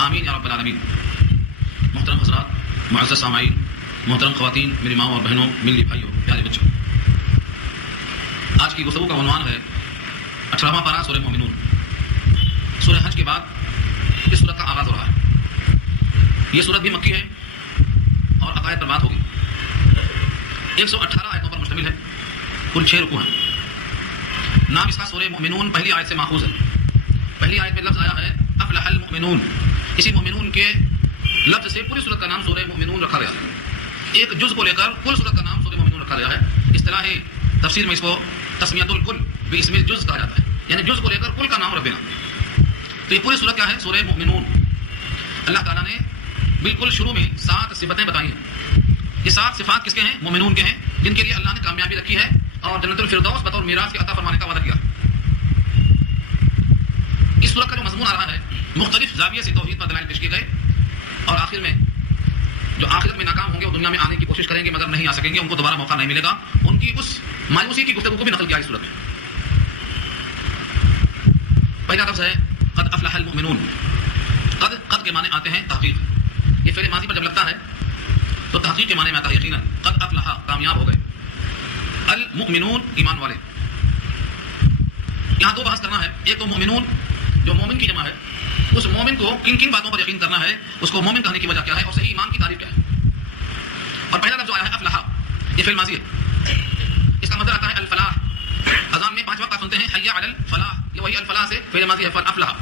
آمین یا رب العالمین۔ محترم حضرات، معزز سامعین، محترم خواتین، میری ماں اور بہنوں، ملی بھائیوں، پیارے بچوں، آج کی گفتگو کا عنوان ہے 18واں پارہ سورہ مومنون۔ سورہ حج کے بعد اس سورت کا آغاز ہو رہا ہے۔ یہ سورت بھی مکی ہے اور عقائد پر بات ہوگی۔ 118 آیتوں پر مشتمل ہے، کل 6 رکوع ہیں۔ نام اس کا سورہ مومنون پہلی آیت سے ماخوذ ہے۔ پہلی آیت میں لفظ آیا ہے افلح المؤمنون۔ اسی مومنون کے لفظ سے پوری سورت کا نام سورہ مومنون رکھا گیا ہے۔ ایک جز کو لے کر کل سورت کا نام سورہ مومنون رکھا گیا ہے۔ اصطلاح تفسیر میں اس کو تسمیۃ الکل باسم الجز کہا جاتا ہے، یعنی جز کو لے کر کل کا نام رکھ دینا۔ تو یہ پوری سورت کیا ہے؟ سورہ مومنون۔ اللہ تعالیٰ نے بالکل شروع میں 7 صفتیں بتائی ہیں۔ یہ 7 صفات کس کے ہیں؟ مومنون کے ہیں، جن کے لیے اللہ نے کامیابی رکھی ہے اور جنت الفردوس بطور میراث کے عطا فرمانے کا وعدہ کیا۔ اس سورت کا جو مضمون آ رہا ہے، مختلف زاویے سے توحید پر دلائل پیش کیے گئے، اور آخر میں جو آخرت میں ناکام ہوں گے وہ دنیا میں آنے کی کوشش کریں گے مگر نہیں آ سکیں گے، ان کو دوبارہ موقع نہیں ملے گا۔ ان کی اس مایوسی کی گفتگو کو بھی نقل کیا اس سورت میں۔ پہلا لفظ ہے قد افلح المؤمنون۔ قد کے معنی آتے ہیں تحقیق۔ یہ فعل ماضی پر جب لگتا ہے تو تحقیق کے معنی میں آتا ہے یقیناً۔ قد افلح، کامیاب ہو گئے۔ المؤمنون، ایمان والے۔ یہاں 2 بحث کرنا ہے۔ ایک تو مومنون جو مومن کی جمع ہے، اس مومن کو کن کن باتوں پر یقین کرنا ہے، اس کو مومن کہنے کی وجہ کیا ہے، اور صحیح ایمان کی تعریف کیا ہے۔ اور پہلا لفظ جو آیا ہے افلح، یہ فعل ماضی ہے۔ اس کا مطلب آتا ہے الفلاح۔ اذان میں 5 وقت آپ سنتے ہیں حی علی الفلاح، یہ وہی الفلاح سے فعل ماضی ہے افلح۔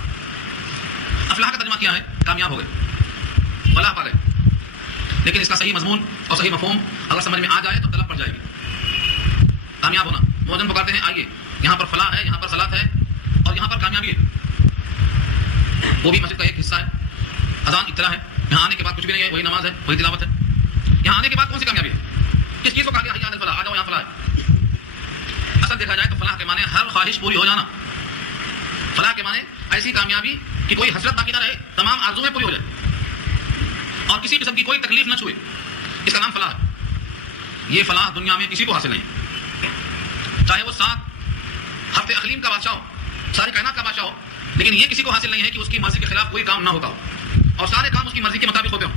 افلاح کا ترجمہ کیا ہے؟ کامیاب ہو گئے، فلاح پا گئے۔ لیکن اس کا صحیح مضمون اور صحیح مفہوم اگر سمجھ میں آ جائے تو طلب پڑ جائے گی۔ کامیاب ہونا، مؤذن پکارتے ہیں آئیے، یہاں پر فلاح ہے، یہاں پر صلاۃ ہے، اور یہاں پر کامیابی ہے۔ وہ بھی مسجد کا ایک حصہ ہے۔ اذان اطلاع ہے، یہاں آنے کے بعد کچھ بھی نہیں ہے، وہی نماز ہے، وہی تلاوت ہے۔ یہاں آنے کے بعد کون سی کامیابی ہے؟ کس چیز کو کہا گیا حی علی الفلاح، آ جاؤ یہاں فلاح ہے۔ اصل دیکھا جائے تو فلاح کے معنی ہر خواہش پوری ہو جانا۔ فلاح کے معنی ایسی کامیابی کہ کوئی حسرت باقی نہ رہے، تمام آرزویں پوری ہو جائے اور کسی قسم کی کوئی تکلیف نہ چھوئے، اس کا نام فلاح ہے۔ یہ فلاح دنیا میں کسی کو حاصل نہیں، چاہے وہ 7 ہفتے اقلیم کا بادشاہ ہو، ساری کائنات کا بادشاہ ہو، لیکن یہ کسی کو حاصل نہیں ہے کہ اس کی مرضی کے خلاف کوئی کام نہ ہوتا ہو اور سارے کام اس کی مرضی کے مطابق ہوتے ہوں،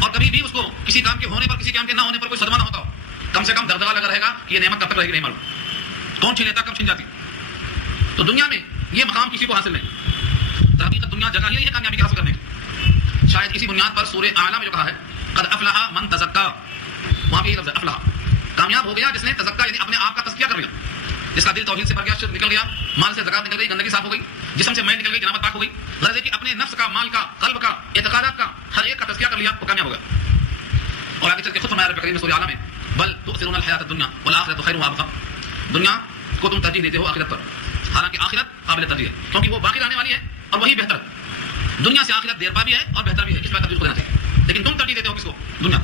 اور کبھی بھی اس کو کسی کام کے ہونے پر، کسی کام کے نہ ہونے پر کوئی صدمہ نہ ہوتا ہو۔ کم سے کم دغدغہ لگا رہے گا کہ یہ نعمت کب تک رہے گی نہیں معلوم، کون چھین لیتا، کب چھین جاتی۔ تو دنیا میں یہ مقام کسی کو حاصل نہیں۔ تو حقیقت دنیا جگہ ہی نہیں ہے کامیابی حاصل کرنے کی۔ شاید اسی بنیاد پر سورہ اعلیٰ میں جو کہا ہے قد افلح من تزکا، وہاں بھی یہ لفظ ہے افلح، کامیاب ہو گیا جس نے تزکا یعنی اپنے آپ کا تزکیہ کر لیا، جس کا دل توحید سے بھر گیا، شرک نکل گیا، مال سے زکات نکل گئی، گندگی صاف ہو گئی، جسم سے میل نکل گئی، جنابت پاک ہو گئی۔ غرض ہے کہ اپنے نفس کا، مال کا، قلب کا، اعتقادات کا، ہر ایک کا تزکیہ کر لیا، وہ کامیاب ہو گیا۔ اور آگے چل کے خود فرمایا رب کریم نے سورہ اعلیٰ میں بل تؤثرون الحیات الدنیا والآخرۃ خیر وابقیٰ، دنیا کو تم ترجیح دیتے ہو آخرت پر، حالانکہ آخرت قابل ترجیح ہے کیونکہ وہ باقی رہنے والی ہے اور وہی بہتر ہے۔ دنیا سے آخرت دیرپا بھی ہے اور بہتر بھی ہے، اس پر ترجیح دینا چاہیے، لیکن تم ترجیح دیتے ہو کس کو؟ دنیا۔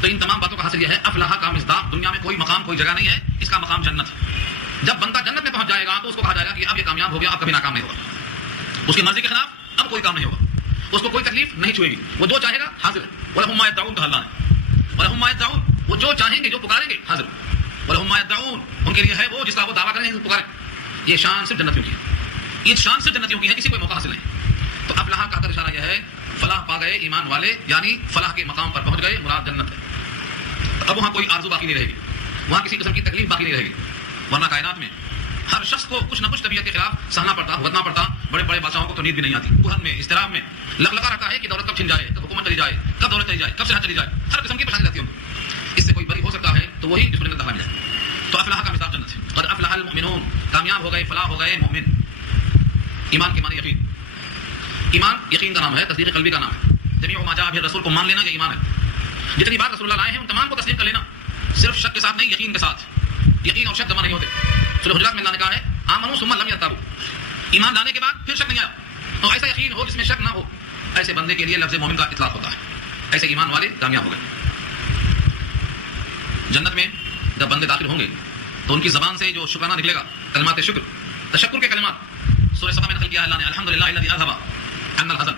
تو ان تمام باتوں کا حاصل یہ ہے افلاح کا مصداق، دنیا میں کوئی مقام، کوئی جگہ نہیں ہے، اس کا مقام جنت ہے۔ جب بندہ جنت میں پہنچ جائے گا تو اس کو کہا جائے گا کہ اب یہ کامیاب ہو گیا، اب کبھی ناکام نہیں ہوگا، اس کی مرضی کے خلاف اب کوئی کام نہیں ہوگا، اس کو کوئی تکلیف نہیں چھوئے گی، وہ جو چاہے گا حاضر ہے۔ وَلَهُم مَّا يَدَّعُونَ کہا اللہ نے، وَلَهُم مَّا يَدَّعُونَ، وہ جو چاہیں گے، جو پکاریں گے حاضر۔ وَلَهُم مَّا يَدَّعُونَ، ان کے لیے ہے وہ جس کا وہ دعویٰ کریں گے، پکاریں۔ یہ شان صرف جنتیوں کی ہے، یہ شان صرف جنتیوں کی ہے، کسی کو موقع حاصل نہیں۔ تو افلاح کا کر اشارہ یہ ہے فلاح پا گئے ایمان والے، یعنی فلاح کے مقام پر پہنچ گئے، مراد جنت ہے۔ اب وہاں کوئی آرزو باقی نہیں رہے گی، وہاں کسی قسم کی تکلیف باقی نہیں رہے گی، ورنہ کائنات میں ہر شخص کو کچھ نہ کچھ طبیعت کے خلاف سہنا پڑتا، بھگتنا پڑتا۔ بڑے بڑے بادشاہوں کو تو نیند بھی نہیں آتی، کوہن میں، اضطراب میں لگا رہتا ہے کہ دولت کب چھن جائے، کب حکومت چلی جائے، کب دولت چلی جائے، کب صحت چلی جائے، ہر قسم کی پریشانی رہتی ہے۔ اس سے کوئی بری ہو سکتا ہے تو وہی جس کو جنت داخلہ ملے۔ تو افلاح کا مصداق جنت ہے۔ قد افلح المؤمنون، کامیاب ہو گئے، فلاح ہو گئے مومن۔ ایمان کے معنی یقین، ایمان یقین کا نام ہے، تصدیق قلبی کا نام ہے۔ جمیع ما جاء بہ الرسول کو مان لینا یہ ایمان ہے۔ جتنی بات رسول اللہ لائے ہیں ان تمام کو تسلیم کر لینا، صرف شک کے ساتھ نہیں، یقین کے ساتھ۔ یقین اور شک جمع نہیں ہوتے۔ سورہ حجرات میں اللہ نے کہا ہے آمنوا ثم لم يرتابوا، ایمان لانے کے بعد پھر شک نہیں آیا، تو ایسا یقین ہو جس میں شک نہ ہو، ایسے بندے کے لیے لفظ مومن کا اطلاق ہوتا ہے۔ ایسے ایمان والے کامیاب ہو گئے۔ جنت میں جب بندے داخل ہوں گے تو ان کی زبان سے جو شکرانہ نکلے گا، کلمات شکر، تشکر کے کلمات، سورہ سبا میں نقل کیا ہے اللہ نے، الحمدللہ الذی اذھب عنا الحزن،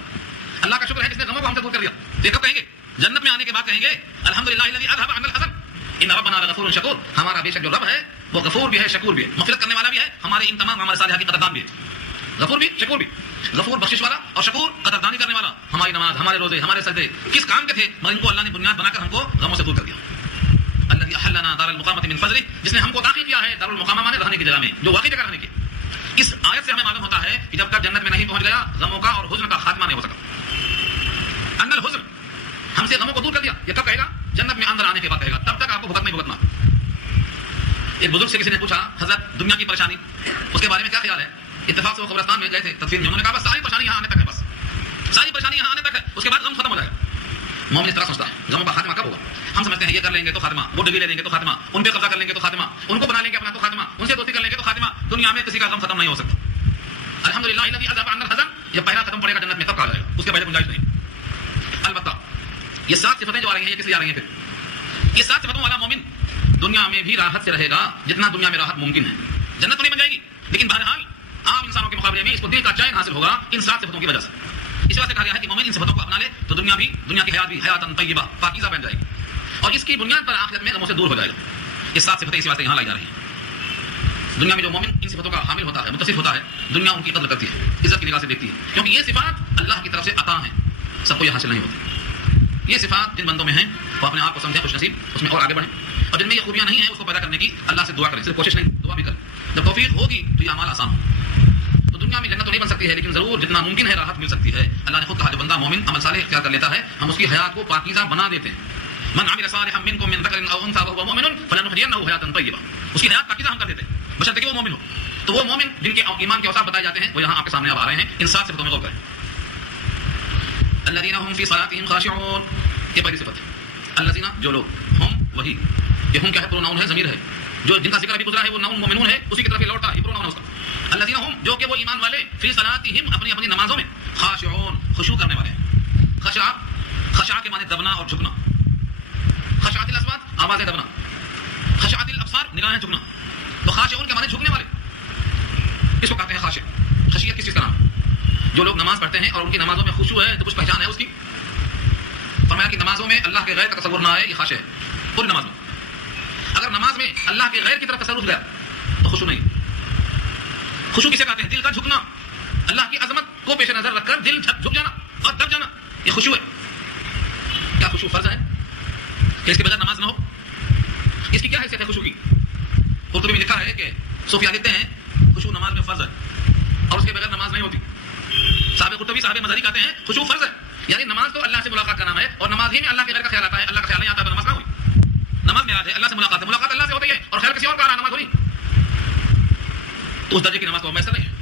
اللہ کا شکر ہے جس نے غموں کو ہم سے دور کر دیا۔ یہ کب کہیں گے؟ جنت میں آنے کے بعد کہیں گے الحمدللہ الذی اذھب عنا الحزن ان ربنا لغفور شکور، ہمارا بے شک جو رب ہے وہ غفور بھی ہے، شکور بھی ہے، مغفرت کرنے والا بھی ہے، ہمارے ان تمام اعمال صالحہ کی قدردان بھی ہے۔ غفور بھی شکور بھی. غفور بخشش والا اور شکور قدردانی کرنے والا. ہماری نماز, ہمارے روزے, ہمارے سجدے کس کام کے تھے, مگر ان کو اللہ نے بنیاد بنا کر ہم کو غموں سے دور کر دیا. الذی احلنا دار المقامۃ من فضلہ, جس نے ہم کو داخل کیا ہے دار المقامہ مانے رہنے کی جگہ میں, جو واقعی جگہ رہنے کی. اس آیت سے ہمیں معلوم ہوتا ہے کہ جب تک جنت میں نہیں پہنچ گیا غموں کا اور حزن کا خاتمہ نہیں ہو سکا. ان الحزن, ہم سے غموں کو دور کر دیا. یہ کب کہے گا؟ جنت میں اندر آنے کے بعد کہے گا, تب تک آپ کو بھگت نہیں بھگتنا. ایک بزرگ سے کسی نے پوچھا, حضرت دنیا کی پریشانی اس کے بارے میں کیا خیال ہے؟ اتفاق سے وہ قبرستان میں گئے تھے تدفین میں, انہوں نے کہا بس ساری پریشانی یہاں آنے تک ہے, بس ساری پریشانی یہاں آنے تک ہے, اس کے بعد غم ختم ہو جائے گا. مومن اس طرح سوچتا ہے غموں کا خاتمہ کب ہوگا؟ ہم سمجھتے ہیں یہ کر لیں گے تو خاتمہ, وہ ڈگری لے لیں گے تو خاتمہ, ان پہ قبضہ کر لیں گے تو خاتمہ, ان کو بنا لیں گے اپنا تو خاتمہ, ان سے دوستی کر لیں گے تو خاتمہ. دنیا میں کسی کا غم ختم نہیں ہو سکتا. الحمدللہ الذی اذهب عنا الحزن, یہ پہلا ختم پڑے گا جنت میں تب کہا جائے گا, اس کے پہلے گنجائش نہیں. البتہ یہ 7 صفتیں جو آ رہی ہیں یہ کس لیے آ رہی ہیں؟ پھر یہ 7 صفتوں والا مومن دنیا میں بھی راحت سے رہے گا جتنا دنیا میں راحت ممکن ہے. جنت تو نہیں بن جائے گی, لیکن بہرحال عام انسانوں کے مقابلے میں اس کو دل کا چین حاصل ہوگا ان 7 صفتوں کی وجہ سے. اس وجہ سے کہا گیا ہے کہ مومن ان صفتوں کو اپنا لے تو دنیا کی حیات بھی حیاتن طیبہ پاکیزہ بن جائے گی, اور اس کی بنیاد پر آخرت میں غموں سے دور ہو جائے گا. یہ 7 صفتیں اسی واسطے یہاں لائی جا رہی ہیں. دنیا میں جو مومن ان صفتوں کا حامل ہوتا ہے, متصف ہوتا ہے, دنیا ان کی قدر کرتی ہے, عزت کی نگاہ سے دیکھتی ہے, کیونکہ یہ صفات اللہ کی طرف سے عطا ہیں, سب کو یہ حاصل نہیں ہوتی. یہ صفات جن بندوں میں ہیں وہ اپنے آپ کو سمجھیں خوش نصیب, اس میں اور آگے بڑھیں, اور جن میں یہ خوبیاں نہیں ہیں اس کو پیدا کرنے کی اللہ سے دعا کریں, صرف کوشش نہیں دعا بھی کریں. جب توفیق ہوگی تو یہ اعمال آسان ہو. تو دنیا میں جنت تو نہیں بن سکتی ہے, لیکن ضرور جتنا ممکن ہے راحت مل سکتی ہے. اللہ نے خود کہا جو بندہ مومن عمل صالح اختیار کر لیتا ہے ہم اس کی حیات کو پاکیزہ بنا دیتے ہیں. من عمل صالحا منکم من ذکر او انثى وهو مؤمن فلنحيينه حیاۃ طیبہ, اس کی حیات پاکیزہ ہم کر دیتے ہیں بشرطیکہ وہ مومن ہو. تو وہ مومن جن کے ایمان کے اوصاف بتائے جاتے ہیں وہ یہاں آپ کے سامنے اب آ رہے ہیں. ان 7 صفتوں میں غور کریں. الذين هم في صلاتهم خاشعون, یہ پہلی صفت ہے. الذين جو لوگ, ہم وہی, یہ ہم کیا ہے؟ پروناؤن ہے, ضمیر ہے, جو جن کا ذکر ابھی گزرا ہے وہ نون مومنون ہے, اسی کی طرف یہ لوٹا, یہ پروناؤن ہے اس کا. الذين هم جو کہ وہ ایمان والے, فی صلاتهم اپنی اپنی نمازوں میں, خاشعون خشوع کرنے والے ہیں. خشع کے معنی دبنا اور جھکنا. خشعت الاصوات آوازیں دبنا, خشعت الابصار نگاہیں جھکنا. تو خاشعون کے معنی جھکنے والے, اس کو کہتے ہیں خاشع. خشیت کس چیز کا نام؟ جو لوگ نماز پڑھتے ہیں اور ان کی نمازوں میں خشوع ہے تو کچھ پہچان ہے اس کی. فرمایا کہ نمازوں میں اللہ کے غیر کا تصور نہ آئے, یہ خاشع ہے. پوری نماز میں اگر نماز میں اللہ کے غیر کی طرف تصرف گیا تو خشوع نہیں. خشوع کسے کہتے ہیں؟ دل کا جھکنا, اللہ کی عظمت کو پیش نظر رکھ کر دل جھک جانا اور دب جانا, یہ خشوع ہے. کیا خشوع فرض ہے کہ اس کے بغیر نماز نہ ہو؟ اس کی کیا حیثیت ہے خشوع کی؟ قرطبی میں لکھا ہے کہ صوفیہ لکھتے ہیں خشوع نماز میں فرض ہے اور اس کے بغیر نماز نہیں ہوتی. صاحب قرطبی صاحب مظہری کہتے ہیں خشوع فرض ہے, یعنی نماز تو اللہ سے ملاقات کا نام ہے, اور نماز ہی میں اللہ کے غیر کا خیال آتا ہے. اللہ کا خیال نہیں آتا تو نماز نہ ہوئی. نماز میں آتے اللہ سے ملاقات ہے, ملاقات اللہ سے ہوتی ہے, اور خیال کسی اور کا رہا, نماز ہوئی. تو اس درجے کی نماز تو میسر نہیں ہے.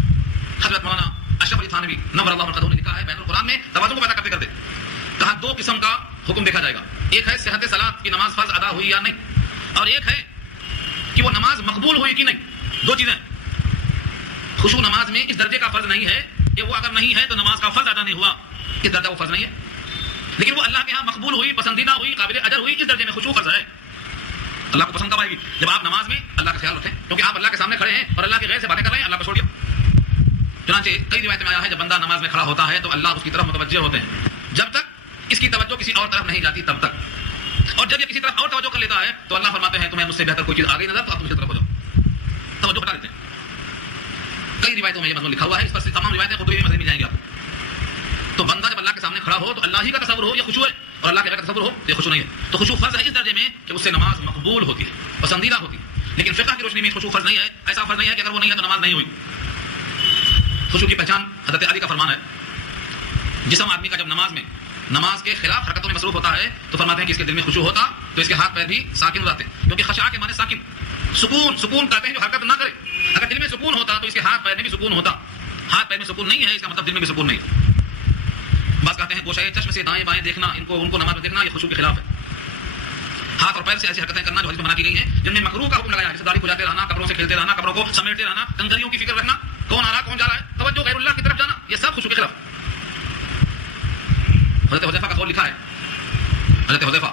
حضرت مولانا اشرف علی تھانوی نور اللہ مرقدہ نے لکھا ہے بین القرآن میں توازن کو پیدا کرتے کرتے کہا 2 قسم کا حکم دیکھا جائے گا. ایک ہے صحت صلاۃ کی نماز فرض ادا ہوئی یا نہیں, اور ایک ہے کہ وہ نماز مقبول ہوئی کہ نہیں. 2 چیزیں. خشوع نماز میں اس درجے کا فرض نہیں ہے کہ وہ اگر نہیں ہے تو نماز کا فرض ادا نہیں ہوا, اس درجہ وہ فرض نہیں ہے, لیکن وہ اللہ کے ہاں مقبول ہوئی, پسندیدہ ہوئی, قابل اجر ہوئی, اس درجے میں خشوع فرض ہے. اللہ کو پسند کب آئے گی؟ جب آپ نماز میں اللہ کا خیال رکھیں, کیونکہ آپ اللہ کے سامنے کھڑے ہیں اور اللہ کے غیر سے باتیں کر رہے ہیں, اللہ کو چھوڑ دیا. چنانچہ کئی روایتیں میں آیا ہے جب بندہ نماز میں کھڑا ہوتا ہے تو اللہ اس کی طرف متوجہ ہوتے ہیں جب تک اس کی توجہ کسی اور طرف نہیں جاتی تب تک, اور جب یہ کسی طرف اور توجہ کر لیتا ہے تو اللہ فرماتے ہیں تمہیں مجھ سے بہتر کوئی چیز آ گئی نظر تو آپ مجھ کی طرف ہو جاؤ, توجہ ہٹا دیتے ہیں. کئی روایتوں میں یہ مضمون لکھا ہوا ہے, اس پر سے تمام روایتیں قرطبی میں مل جائیں گی آپ کو. تو بندہ جب اللہ کے سامنے کھڑا ہو تو اللہ ہی کا تصور ہو, یہ خشوع ہے, اور اللہ کے غیر کا تصور ہو تو یہ خشوع نہیں ہے. تو خشوع فرض ہے اس درجے میں کہ اس سے نماز مقبول ہوتی ہے, پسندیدہ ہوتی ہے, لیکن فقہ کی روشنی میں خشوع فرض نہیں ہے. ایسا فرض نہیں ہے کہ اگر وہ نہیں ہے تو نماز نہیں ہوئی. خشوع کی پہچان حضرت علی کا فرمان ہے, جسم آدمی کا جب نماز کے خلاف حرکتوں میں مصروف ہوتا ہے تو فرماتے ہیں کہ اس کے دل میں خشوع ہوتا تو اس کے ہاتھ پیر بھی ساکن ہو جاتے, کیونکہ خشاع کے معنی ساکن, سکون کہتے ہیں جو حرکت نہ کرے. اگر دل میں سکون ہوتا تو اس کے ہاتھ پیر میں بھی سکون ہوتا. ہاتھ پیر میں سکون نہیں ہے, اس کا مطلب دل میں بھی سکون نہیں ہے. بعض کہتے ہیں گوشۂ چشم سے دائیں بائیں دیکھنا, ان کو نماز میں دیکھنا, یہ خشوع کے خلاف ہے. ہاتھ اور پیر سے ایسی حرکتیں کرنا جو حدیث میں منع کی گئی ہیں جن میں مکروہ کا حکم لگایا ہے, جیسے داڑھی کھجاتے رہنا, کپڑوں سے کھیلتے رہنا, کپڑوں کو سمیٹتے رہنا, کنگریوں کی فکر رکھنا, کون آ رہا کون جا رہا ہے, توجہ غیر اللہ کی طرف جانا, یہ سب خشوع کے خلاف. حضرت حذیفہ کا قول لکھا ہے, حضرت حذیفہ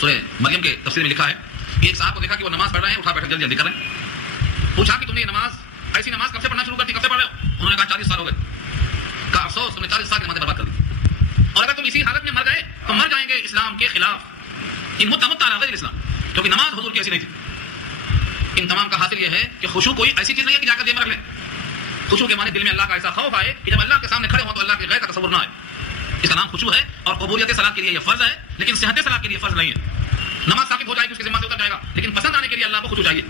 سورہ مریم کے تفسیر میں لکھا ہے کہ ایک صاحب کو دیکھا کہ وہ نماز پڑھ رہے ہیں, اٹھا بیٹھے جلدی جلدی کر رہے ہیں. پوچھا کہ تم نے یہ نماز ایسی نماز کب سے پڑھنا شروع کر دی, کب سے پڑھ رہے ہو؟ انہوں نے کہا 40 سال ہو گئے. کہا افسوس تم نے 40 سال کی نمازیں برباد کر دی, اور اگر تم اسی حالت میں مر گئے تو مر جائیں گے اسلام کے خلاف. ان متمت علی غیر الاسلام, کیونکہ نماز حضور کی ایسی نہیں تھی. ان تمام کا حاصل یہ ہے کہ خشوع کوئی ایسی چیز نہیں ہے کہ جا کر جیب میں رکھ لیں. خشوع کے معنی دل میں اللہ کا ایسا خوف آئے کہ جب اللہ کے سامنے کھڑے ہوں تو اللہ کے غیر کا تصور نہ آئے. اس کا نام خشوع ہے اور قبولیت صلاۃ کے لیے یہ فرض ہے, لیکن صحت صلاۃ کے لیے فرض نہیں ہے. نماز ثابت ہو جائے گی اس کے ذمہ سے اتر جائے گا, لیکن پسند آنے کے لیے اللہ کو خشوع چاہیے.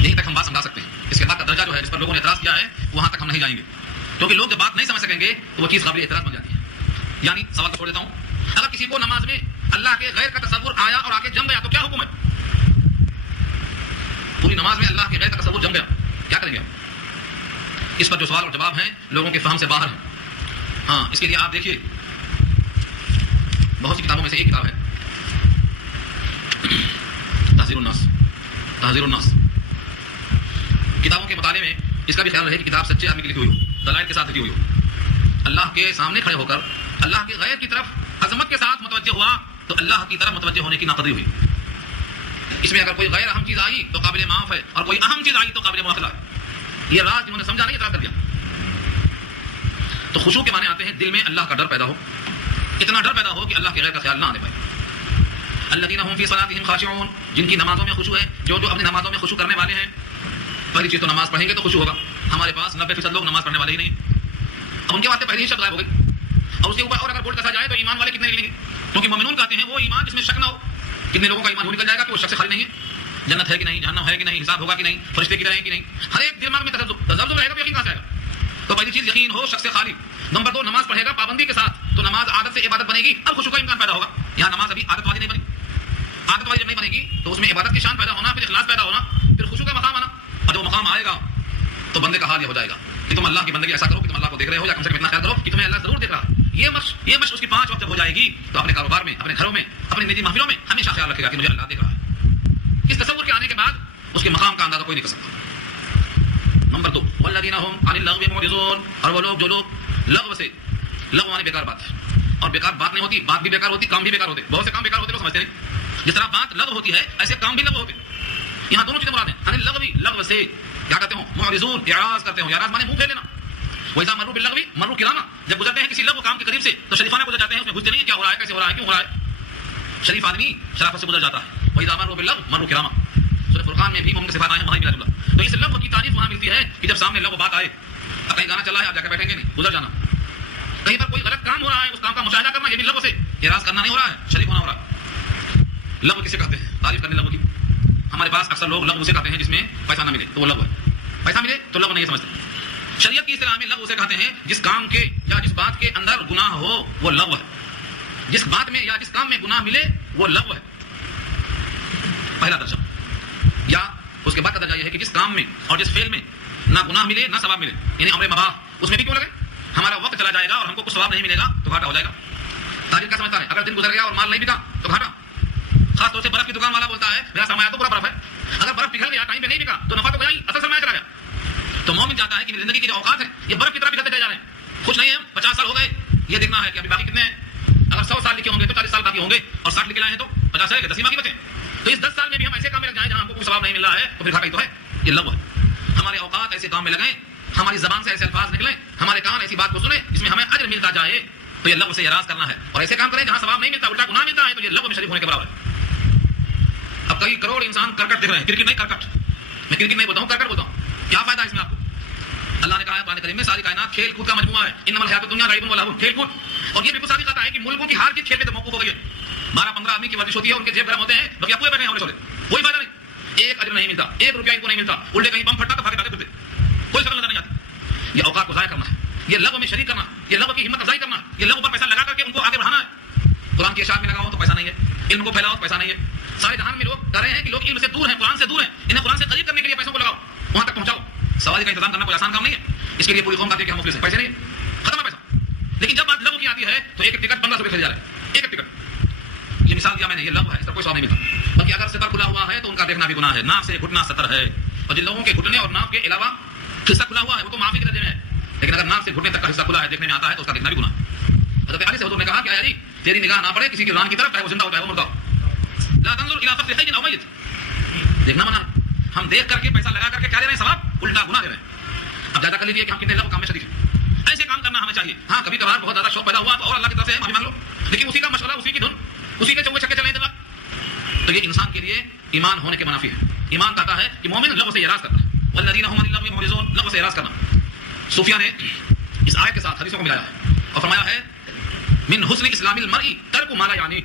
یہیں تک ہم بات سمجھا سکتے ہیں. اس کے بعد کا درجہ جو ہے جس پر لوگوں نے اعتراض کیا ہے وہاں تک ہم نہیں جائیں گے, کیونکہ لوگ جب بات نہیں سمجھ سکیں گے تو وہ چیز قابل اعتراض بن جاتی ہے. یعنی سوال کو چھوڑ دیتا ہوں, اگر کسی کو نماز میں اللہ کے غیر کا تصور آیا اور آ کے جم گیا تو کیا حکم ہے؟ پوری نماز میں اللہ کے غیر کا تصور جم گیا, کیا کریں گے؟ اس پر جو سوال اور جواب ہیں لوگوں کے فہم سے باہر ہیں. ہاں, اس کے لیے آپ دیکھیے بہت سی کتابوں میں سے ایک کتاب ہے تحذیر الناس. کتابوں کے مطالعے میں اس کا بھی خیال رہے کہ کتاب سچے آدمی کی لکھی ہوئی ہو, دلائل کے ساتھ لکھی ہوئی ہو. اللہ کے سامنے کھڑے ہو کر اللہ کے غیر کی طرف عظمت کے ساتھ متوجہ ہوا تو اللہ کی طرف متوجہ ہونے کی ناقدری ہوئی. اس میں اگر کوئی غیر اہم چیز آئی تو قابل معاف ہے, اور کوئی اہم چیز آئی تو قابل مواخذہ ہے. یہ راز جنہوں نے سمجھا نہیں اعتراض کر دیا. تو خشوع کے معنی آتے ہیں دل میں اللہ کا ڈر پیدا ہو, اتنا ڈر پیدا ہو کہ اللہ کے غیر کا خیال نہ آنے پائے. الذین هم فی صلاتهم خاشعون, جن کی نمازوں میں خشوع ہے, جو اپنی نمازوں میں خشوع کرنے والے ہیں. پہلی چیز تو نماز پڑھیں گے تو خشوع ہوگا. ہمارے پاس 90% لوگ نماز پڑھنے والے ہی نہیں, اب ان کے واسطے پہلی ہی شرط غائب ہو گئی. اور اس کے اوپر اور اگر بولڈ کسا جائے تو ایمان والے کتنے نکلیں گے؟ کیونکہ مومنون کہتے ہیں وہ ایمان جس میں شک نہ ہو. کتنے لوگوں کا ایمان وہ نکل جائے گا کہ وہ شک سے خالی نہیں ہے, جنت ہے کہ نہیں, جہنم ہے کہ نہیں, حساب ہوگا کہ نہیں, فرشتے کی طرح ہیں کہ نہیں. ہر ایک دماغ میں تذبذب رہے گا تو یقین کہاں سے آئے گا؟ تو پہلی چیز یقین ہو شک سے خالی. نمبر 2, نماز پڑھے گا پابندی کے ساتھ تو نماز عادت سے عبادت بنے گی, اب خشوع کا امکان پیدا ہوگا. یہاں نماز ابھی عادت والی نہیں بنی. عادت والی جب نہیں بنے گی تو اس میں عبادت کی شان پیدا ہونا, پھر اخلاص پیدا ہونا, پھر خشوع کا مقام آنا. اور جب مقام آئے گا تو بندے کا حال یہ ہو جائے گا کہ تم اللہ کی بندگی ایسا کرو کہ تم اللہ کو دیکھ رہے ہو, یا کم سے کم اتنا خیال کرو کہ تمہیں اللہ ضرور دیکھ رہا. یہ مشق اس کی 5 وقت جب ہو جائے گی تو اپنے کاروبار میں, اپنے گھروں میں, اپنی نجی محفلوں میں ہمیشہ خیال رکھے گا کہ مجھے اللہ دیکھ رہا ہے. اس تصور کے آنے کے بعد اس کے مقام کا اندازہ کوئی نہیں کر سکتا. نمبر 2, والذین هم عن اللغو معرضون, اور وہ لوگ جو لوگ لغو سے, لغو معنی بیکار بات ہے, اور بیکار بات نہیں ہوتی, بات بھی بیکار ہوتی, کام بھی بیکار ہوتے. بہت سے کام بیکار ہوتے لوگ سمجھتے ہیں. جس طرح بات لغو ہوتی ہے ایسے کام بھی لغو ہوتے. یہاں دونوں چیزیں مراد ہیں. عن اللغو, لغو سے کیا کہتے ہوں؟ معرضون, اعراض کرتے ہوں. اعراض معنی منہ پھیر لینا. وَإِذَا مَرُّوا بِاللَّغْوِ مَرُّوا كِرَامًا, جب گزرتے ہیں کسی لغو کام کے قریب سے تو شریفانہ گزر جاتے ہیں, اس میں گھستے نہیں کیا ہو رہا ہے, کیسے ہو رہا ہے, کیوں ہو رہا ہے. شریف آدمی شرافت سے گزر جاتا ہے. وَإِذَا مَرُّوا بِاللَّغْوِ مَرُّوا كِرَامًا, سورہ فرقان میں بھی مومن کے صفات آئے ہیں, وہاں بھی ملا جملہ. تو اس لغو کی تعریف وہاں ملتی ہے کہ جب سامنے لغو بات آئے. اب کہیں گانا چل رہا ہے, آپ جا کے بیٹھیں گے نہیں, گزر جانا. کہیں پر کوئی غلط کام ہو رہا ہے, اس کام کا مشاہدہ کرنا, یہ بھی لغو سے اعراض کرنا نہیں ہو رہا ہے, شریف ہونا ہو رہا ہے. لغو کسے کہتے ہیں؟ تعریف کرنے لغو کی. ہمارے پاس اکثر لوگ لغو سے کہتے ہیں جس میں پیسہ نہ ملے تو وہ لغو ہے, پیسہ ملے تو لغو نہیں سمجھتے. شریعت کی اصطلاح میں لغو سے کہتے ہیں جس کام کے یا جس بات کے اندر گناہ ہو وہ لغو ہے. جس بات میں یا جس کام میں گناہ ملے وہ لغو ہے, پہلا درجہ. یا اس کے بعد کا درجہ یہ ہے کہ جس کام میں اور جس فعل میں نہ گناہ ملے نہ ثواب ملے, یعنی امر مباح, اس میں بھی کیوں لگے, ہمارا وقت چلا جائے گا اور ہم کو کچھ ثواب نہیں ملے گا تو گھاٹا ہو جائے گا. تاجر کیا سمجھتا ہے, اگر دن گزر گیا اور مال نہیں بکا تو گھاٹا. خاص طور سے برف کی دکان والا بولتا ہے میرا سرمایہ تو پورا برف ہے, اگر برف پگھل گیا ٹائم پہ نہیں بکا تو نفع تو گیا ہی, اصل سرمایہ چلا گیا. تو مومن چاہتا ہے کہ زندگی کی جو اوقات ہیں یہ برف کی طرح پگھلتے چلے جا رہے ہیں. کچھ نہیں ہے, 50 سال ہو گئے, یہ دیکھنا ہے کہ ابھی باقی کتنے ہیں. اگر 100 سال لکھے ہوں گے تو 40 سال باقی ہوں گے, اور 60 لکھے لائے ہیں تو 50 رہے گا, 10 باقی بچے. تو اس 10 سال میں بھی ہم ایسے کام میں لگ جائیں جہاں ہم کو کوئی ثواب نہیں مل رہا ہے تو پھر گھاٹا ہی تو ہے. یہ لغو ہے. ہمارے اوقات ایسے کام میں لگائیں, ہماری زبان سے ایسے الفاظ نکلیں, ہمارے کان ایسی بات کو سنیں جس میں ہمیں اجر ملتا جائے, تو یہ لغو سے اعراض کرنا ہے. اور ایسے کام کریں جہاں ثواب نہیں ملتا, الٹا گناہ ملتا ہے, تو یہ لغو میں شریک ہونے کے برابر ہے. اب کئی کروڑ انسان کرکٹ دیکھ رہے ہیں, کرکٹ نہیں کرکٹ, میں کرکٹ نہیں بولتا ہوں, کرکٹ بولتا ہوں. کیا فائدہ ہے اس میں آپ کو؟ اللہ نے کہا ہے قرآن کریم میں ساری کائنات کھیل کود کا مجموعہ ہے. انما الحیات الدنیا لعب و لہو, کھیل کود. اور یہ بالکل صادق آتا ہے کہ ملکوں کی ہار جیت کھیل پہ تو موقوف ہو گئی ہے. 12-15 آدمی کی ورزش ہوتی ہے, ان کے جیب گرم ہوتے ہیں, بقیہ پورے بیٹھے ہیں ہونے, کوئی فائدہ نہیں, ایک اجر نہیں ملتا, 1 روپیہ ان کو نہیں ملتا, الٹے کہیں بم پھٹتا تو بھاگے بھاگے پھرتے, کوئی شکل نظر نہیں آتی. یہ اوقات کو ضائع کرنا ہے, یہ لغو میں شریک کرنا, یہ لغو کی ہمت افزائی کرنا, یہ لغو پر پیسہ لگا کر کے ان کو آگے بڑھانا ہے. قرآن کی اشاعت میں لگاؤ تو پیسہ نہیں ہے, علم کو پھیلاؤ تو پیسہ نہیں ہے. سارے جہان میں لوگ کہہ رہے ہیں کہ لوگ علم سے دور ہیں, قرآن سے دور ہیں, انہیں قرآن سے قریب کرنے کے لیے پیسوں کو لگاؤ, وہاں تک پہنچاؤ. سواری کا انتظام کرنا کوئی آسان کام نہیں ہے. اس کے لیے پوری قوم کہتی ہے کہ ہم مفلس ہیں, پیسے نہیں ہے, ختم ہے پیسہ. لیکن جب بات لغو کی آتی ہے تو ایک ٹکٹ 1500 خریدا رہا ہے, ایک ٹکٹ. یہ مثال دیا میں نے, یہ لغو ہے, اس کا کوئی ثواب نہیں ملتا. بلکہ اگر ستر کھلا ہوا ہے تو ان کا دیکھنا بھی گناہ ہے. ناک سے گھٹنا ستر ہے, اور جن لوگوں کے گھٹنے اور ناک کے علاوہ حصہ کھلا ہوا ہے وہ تو معافی کے درجے میں ہے, لیکن اگر ناک سے گھٹنے تک کا حصہ کھلا ہے دیکھنے میں آتا ہے تو اس کا دیکھنا بھی گناہ ہے. حضرت علی سے حضور نے کہا کہ آیا جی تیری نگاہ نہ پڑے کسی کی ران کی طرف, چاہے وہ زندہ ہو چاہے وہ مردہ ہو. لا تنظر الی قبر حی او میت, دیکھنا منع. ہم دیکھ کر کے پیسہ لگا کر کے کیا دے رہے ہیں, ثواب, الٹا گناہ دے رہے ہیں. اب جائزہ کر لیجیے کہ ہم کتنے لوگ کام میں شریک ہیں. ایسے کام کرنا ہمیں چاہیے. ہاں کبھی کبھار بہت زیادہ شوق پیدا ہوا تو اور اللہ کی طرف سے معافی مانگ لو, لیکن اسی کا مشورہ, اسی کی دھن, اسی کے چوے چھکے چلیں دلا, تو یہ انسان کے لیے ایمان ہونے کے منافی ہے. ایمان کہتا ہے کہ مومن لغو سے اعراض کرتا ہے. والذین هم عن اللغو معرضون, لغو سے اعراض کرنا. صوفیہ نے اس آیت کے ساتھ حدیثوں کو ملایا ہے اور فرمایا ہے من حسن اسلام المرء ترک ما لا یعنی،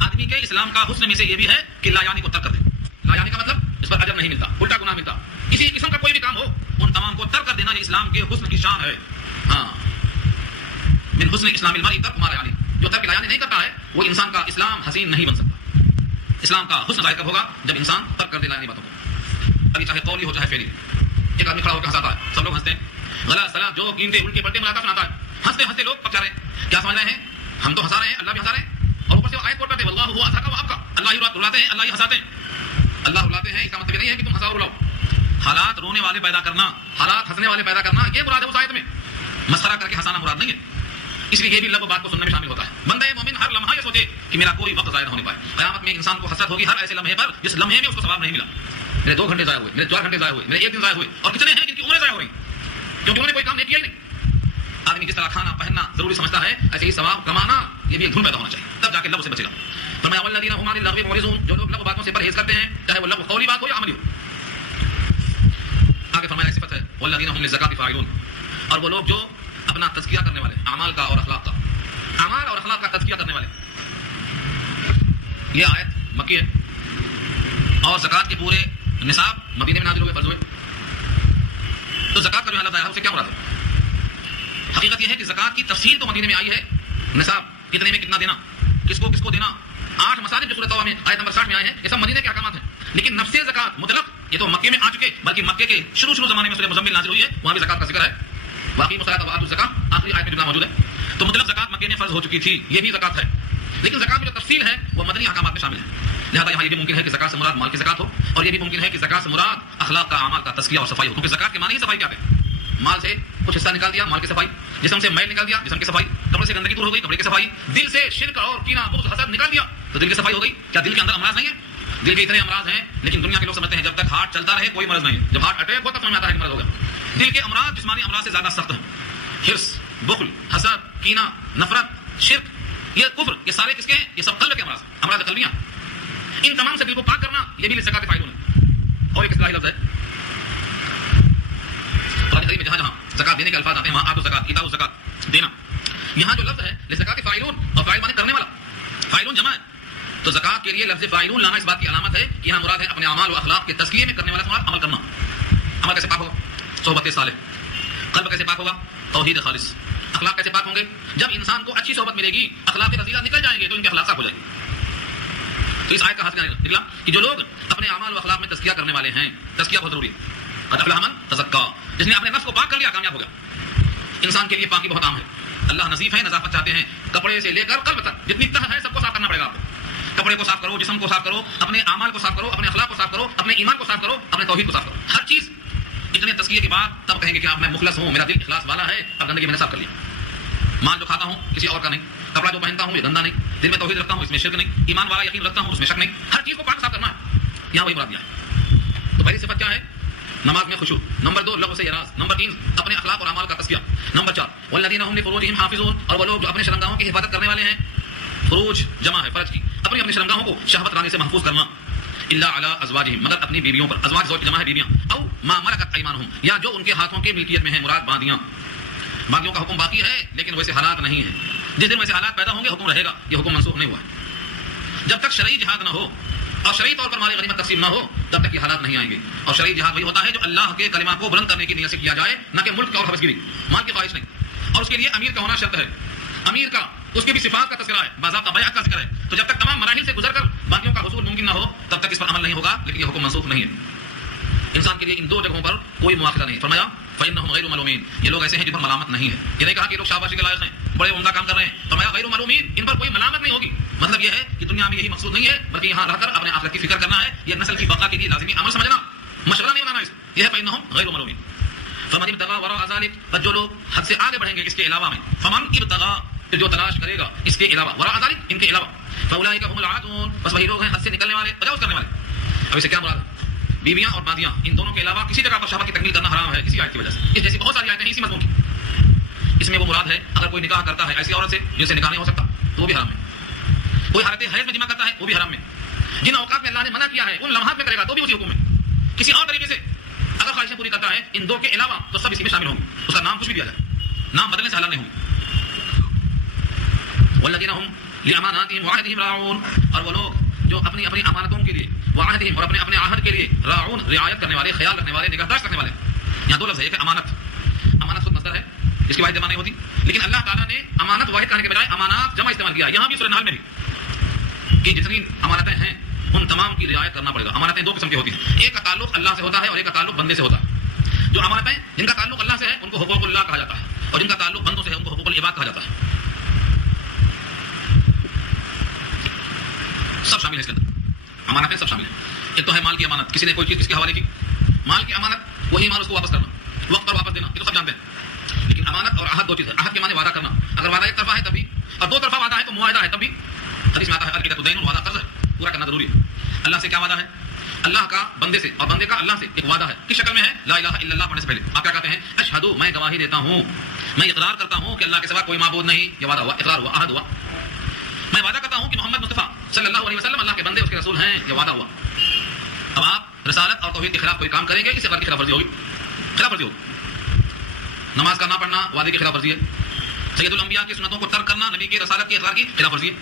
آدمی کے اسلام کا حسن میں سے یہ بھی ہے کہ لا یعنی کو ترک کر دے. لا یعنی کا مطلب اس پر اجر نہیں ملتا، الٹا گناہ ملتا. کسی قسم کا کوئی بھی کام ہو ان تمام کو ترک کر دینا یہ اسلام کے حسن کی شان ہے. ہاں، من حسن اسلام المرء ترک ما لا یعنی، جو ترک لا یعنی نہیں کرتا ہے وہ انسان کا اسلام حسین نہیں بن سکتا. اسلام کا حسن ظاہر کب ہوگا؟ جب انسان ترک کر دے لا یعنی باتوں کو، ابھی چاہے قولی ہو چاہے فعلی. ایک آدمی کھڑا ہو کے ہنساتا ہے، سب لوگ ہنستے ہیں، غلط سلام جو قیمتیں الٹے پلٹے ملاتا سناتا ہے، ہنستے ہنستے لوگ پک جا رہے ہیں. کیا سمجھ رہے ہیں؟ ہم تو ہنسا رہے ہیں، اللہ بھی ہنسا رہے ہیں، اور اوپر سے آیت کوٹ کرتے ہیں واللہ ہوا اضحک وابکا، اللہ ہی رلاتے ہیں، اللہ ہی ہنساتے ہیں. اللہ رلاتے ہیں اس کا مطلب یہ نہیں ہے کہ تم ہنساؤ رلاؤ. حالات رونے والے پیدا کرنا، حالات ہنسنے والے پیدا کرنا، یہ مراد ہے اس آیت میں. مسخرہ کر کے ہنسانا مراد نہیں ہے. اس لیے یہ بھی لب بات کو سننے میں شامل ہوتا ہے. بندہ مومن ہر لمحہ یہ سوچے کہ میرا کوئی وقت ضائع نہ ہونے پائے. قیامت میں انسان کو حسرت ہوگی ہر ایسے لمحے پر جس لمحے میں اس کو ثواب نہیں ملا. میرے 2 گھنٹے ضائع ہوئے، میرے 4 گھنٹے ضائع ہوئے، میرے 1 دن ضائع ہوئے، اور کتنے ہیں جن کی عمریں ضائع ہو رہی کیونکہ انہوں نے کوئی کام نہیں کیا ہی نہیں. آدمی جس طرح کھانا پہننا ضروری سمجھتا ہے ایسے ہی ثواب کمانا یہ بھی ایک دھن پیدا ہونا چاہیے، تب جا کے لب سے بچے گا. فرمایا والذین هم عن اللغو معرضون، جو لوگ لغو باتوں سے پرہیز کرتے ہیں چاہے وہ لغو قولی بات ہو یا عملی ہو. آگے فرمایا ایک صفت ہے والذین هم للزکاۃ فاعلون، اور وہ لوگ جو اپنا تزکیہ کرنے والے اعمال کا اور اخلاق کا، اعمال اور اخلاق کا تزکیہ کرنے والے. یہ آیت مکی ہے اور زکوٰۃ کے پورے نصاب مدینے میں نازل ہوئے، فرض ہوئے. تو زکوٰۃ کا جو لفظ آیا ہے اس سے کیا مراد ہے؟ حقیقت یہ ہے کہ زکوٰۃ کی تفصیل تو مدینے میں آئی ہے، نصاب کتنے میں کتنا دینا، کس کو دینا. 8 مسائل جو سورۃ توبہ میں آیت نمبر 60 میں آئے ہیں یہ سب مدینے کے احکامات ہیں. لیکن نفس زکوٰۃ مطلق یہ تو مکے میں آ چکے، بلکہ مکے کے شروع زمانے میں سورہ مزمل نازل ہوئی ہے، وہاں بھی زکوٰۃ کا ذکر ہے. واقعی الصلاۃ وآتوا الزکاۃ آخری آیت میں جملہ موجود ہے. تو مطلق زکوٰۃ مکے میں فرض ہو چکی تھی، یہ بھی زکوٰۃ ہے. لیکن زکوٰۃ میں جو تفصیل ہے وہ مدنی احکامات میں شامل ہے. لہٰذا یہاں یہ بھی ممکن ہے کہ زکوٰۃ سے مراد مال کی زکوٰۃ ہو، اور یہ بھی ممکن ہے کہ زکوٰۃ سے مراد اخلاق کا، اعمال کا تزکیہ اور صفائی ہو. کیونکہ زکوٰۃ کے معنی ہی صفائی کیا ہے؟ مال سے کچھ حصہ نکال دیا، مال کی صفائی. جسم سے میل نکال دیا، جسم کی صفائی. کپڑے سے گندگی دور ہو گئی، کپڑے کی صفائی. دل سے شرک اور کینہ بغض حسد نکال دیا تو دل کی صفائی ہو گئی. کیا دل کے اندر امراض نہیں ہے؟ دل کے اتنے امراض ہیں، لیکن دنیا کے لوگ سمجھتے ہیں جب تک ہارٹ چلتا رہے کوئی مرض نہیں ہے. جب ہارٹ اٹیک ہو تب سمجھ میں آتا ہے کہ مرض ہوگا. دل کے امراض جسمانی امراض سے زیادہ سخت ہیں. حرص، بخل، حسد، کینہ، نفرت، شرک، یہ کفر، یہ سارے کس کے ہیں؟ یہ سب قلب کے امراض، امراض قلبیاں. ان تمام سے دل کو پاک کرنا یہ بھی زکوٰۃ کے فائدوں ہے. اور ایک اصطلاحی لفظ ہے قرآن کریم میں جہاں زکوٰۃ دینے کے الفاظ آتے ہیں وہاں آتوا الزکاۃ، ایتاء الزکاۃ، دینا. یہاں جو لفظ ہے لزکاۃ فاعلون، اور فاعل مانے کرنے والا، فاعلون جمع ہے. تو زکوٰۃ کے لیے لفظ فاعلون لانا اس بات کی علامت ہے کہ یہاں مراد ہے اپنے اعمال و اخلاق کے تزکیے میں کرنے والا مراد عمل کرنا. عمل کیسے پاک ہوگا؟ صحبت صالح. قلب کیسے پاک ہوگا؟ توحید خالص. اخلاق کیسے پاک ہوں گے؟ جب انسان کو اچھی صحبت ملے گی، اخلاق کے فضیلت نکل جائیں گے تو ان کے اخلاق صاف ہو جائیں گے. تو اس آیت کا حاصل نکلا کہ جو لوگ اپنے اعمال و اخلاق میں تزکیہ کرنے والے ہیں، تزکیہ بہت ضروری ہے. قد افلح من تزکیٰ، جس نے اپنے نفس کو پاک کر لیا کامیاب ہو گیا. انسان کے لیے پاکی بہت عام ہے. اللہ نظیف ہے، نظافت چاہتے ہیں. کپڑے سے لے کر قلب تک جتنی تہ ہے سب کو صاف کرنا پڑے گا آپ کو. کپڑے کو صاف کرو، جسم کو صاف کرو، اپنے اعمال کو صاف کرو، اپنے اخلاق کو صاف کرو، اپنے ایمان کو صاف کرو، اپنے توحید کو صاف کرو. ہر چیز اتنے تزکیے کے بعد تب کہیں گے کہ میں مخلص ہوں، میرا دل اخلاص والا ہے، اب گندگی میں نے صاف کر لیا. مال جو کھاتا ہوں کسی اور کا نہیں، کپڑا جو پہنتا ہوں یہ گندا نہیں، دل میں توحید رکھتا ہوں اس میں شرک نہیں، ایمان والا یقین رکھتا ہوں اس میں شک نہیں. ہر چیز کو پاک صاف کرنا ہے. یہاں وہی مراد دیا ہے. تو پہلی صفت کیا ہے؟ نماز میں خشوع. نمبر 2 لغو سے اعراض. نمبر 3 اپنے اخلاق اور اعمال کا تزکیہ. نمبر 4 والذین هم لفروجهم حافظون، اور وہ لوگ جو اپنے شرمگاہوں کی حفاظت کرنے والے ہیں. فروج جمع ہے فرج کی، اپنی شرمگاہوں کو شہوت رانی سے محفوظ کرنا. الا علی ازواجہم، مگر اپنی بیویوں پر. ازواج زوج جمع ہے بیویاں. او ما ملکت ایمانہم، یا جو ان کے ہاتھوں کی ملکیت میں ہے، مراد باندیاں. باندیوں کا حکم باقی ہے لیکن ویسے حالات نہیں ہیں. جس دن ویسے حالات پیدا ہوں گے حکم رہے گا. یہ حکم منسوخ نہیں ہوا ہے. جب تک شرعی جہاد نہ ہو اور شرعی طور پر مال غنیمت تقسیم نہ ہو تب تک یہ حالات نہیں آئیں گے. اور شرعی جہاد وہی ہوتا ہے جو اللہ کے کلمہ کو بلند کرنے کی نیت سے کیا جائے، نہ کہ ملک اور حوث گیری، مال کی خواہش نہیں. اور اس کے لیے امیر کا ہونا شرط ہے. امیر کا اس کی بھی صفات کا تذکرہ ہے، باضابطہ بیعت کا ذکر ہے. تو جب تک تمام مراحل سے گزر کر باقیوں کا حصول ممکن نہ ہو تب تک اس پر عمل نہیں ہوگا. لیکن یہ حکم منسوخ نہیں ہے. انسان کے لیے ان 2 جگہوں پر کوئی مواخذہ نہیں. فرمایا فإنهم غیر ملومین، یہ لوگ ایسے ہیں جن پر ملامت نہیں ہے. یہ نہیں کہا کہ یہ لوگ شاباشی کے لائق ہیں، بڑے عمدہ کام کر رہے ہیں. فرمایا غیر ملومین، ان پر کوئی ملامت نہیں ہوگی. مطلب یہ ہے کہ دنیا میں یہی مقصود نہیں ہے بلکہ یہاں رہ کر اپنے آخرت کی فکر کرنا ہے. یہ نسل کی بقا کے لیے لازمی عمل سمجھنا، مشورہ نہیں بنانا. یہ ہے فإنهم غیر ملومین. فمن ابتغى وراء ذلك، جو لوگ حد سے آگے بڑھیں گے اس کے علاوہ میں. فمن ابتغى، جو تلاش کرے گا اس کے علاوہ، وراء ذلك ان کے علاوہ. فاولئک هم العادون، بس وہی لوگ ہیں حد سے نکلنے والے، تجاوز کرنے والے. اب اسے کیا مراد ہے؟ بیویاں اور باندیاں، ان دونوں کے علاوہ کسی جگہ پر شہوت کی تکمیل کرنا حرام ہے کسی آیت کی وجہ سے. اس جیسی بہت ساری آیتیں اسی مضمون کی. اس میں وہ مراد ہے اگر کوئی نکاح کرتا ہے ایسی عورت سے جن سے نکاح نہیں ہو سکتا تو وہ بھی حرام ہے. کوئی حالت حیض میں جمع کرتا ہے وہ بھی حرام ہے. جن اوقات میں اللہ نے منع کیا ہے ان لمحات میں کرے گا تو بھی اسی حکم ہے. کسی اور طریقے سے اگر خواہشیں پوری کرتا ہے ان دو کے علاوہ تو سب اسی میں شامل ہوں گے. اس کا نام کچھ بھی دیا جائے, نام بدلنے سے حلال نہیں ہوں. والذین هم لاماناتهم وعهدهم راعون, اور وہ لوگ جو اپنی اپنی امانتوں کے لیے وعہدہم اور اپنے اپنے عہد کے لیے راعون رعایت کرنے والے, خیال رکھنے والے, نگہداشت رکھنے والے. یہاں دو لفظ ہے, ایک امانت. امانت خود مصدر ہے, اس کی واحد جمع نہیں ہوتی, لیکن اللہ تعالیٰ نے امانت واحد کہنے کے بجائے امانات جمع استعمال کیا. یہاں بھی سورہ نحل میں بھی کہ جتنی امانتیں ہیں ان تمام کی رعایت کرنا پڑے گا. امانتیں دو قسم کی ہوتی ہیں, ایک کا تعلق اللہ سے ہوتا ہے اور ایک کا تعلق بندے سے ہوتا ہے. جو امانتیں جن کا تعلق اللہ سے ہے ان کو حقوق اللہ کہا جاتا ہے, اور جن کا تعلق بندوں سے ہے ان کو حقوق العباد کہا جاتا ہے. سب شامل ہے اس کے اندر, امانتیں سب شامل ہیں. ایک تو ہے مال کی امانت, کسی نے کوئی چیز کس کے حوالے کی, مال کی امانت وہی مال اس کو واپس کرنا, وقت پر واپس دینا, یہ تو سب جانتے ہیں. لیکن امانت اور عہد دو چیز ہے. عہد کے معنی وعدہ کرنا, اگر وعدہ ایک طرفہ ہے تبھی, اور دو طرفہ وعدہ ہے تو معاہدہ ہے تبھی. حدیث میں آتا ہے الکتاب الدین, وعدہ قرض ہے, پورا کرنا ضروری ہے. اللہ سے کیا وعدہ ہے؟ اللہ کا بندے سے, اور بندے کا اللہ سے ایک وعدہ ہے. کس شکل میں ہے؟ لا الہ الا اللہ پڑھنے سے پہلے آپ کیا کہتے ہیں؟ اشہد, میں گواہی دیتا ہوں, میں اقرار کرتا ہوں کہ اللہ کے سوا کوئی معبود نہیں. یہ وعدہ ہوا, اقرار ہوا, عہد ہوا. میں وعدہ کرتا ہوں کہ محمد مصطفیٰ صلی اللہ علیہ وسلم اللہ کے بندے اس کے رسول ہیں. یہ وعدہ ہوا. اب آپ رسالت اور توحید کے خلاف کوئی کام کریں گے, اس اقرار کی خلاف ورزی ہوگی, خلاف ورزی ہوگی. نماز کا نہ پڑھنا وعدے کی خلاف ورزی ہے. سید الانبیاء کی سنتوں کو ترک کرنا نبی کی رسالت کی اقرار کی خلاف ورزی ہے.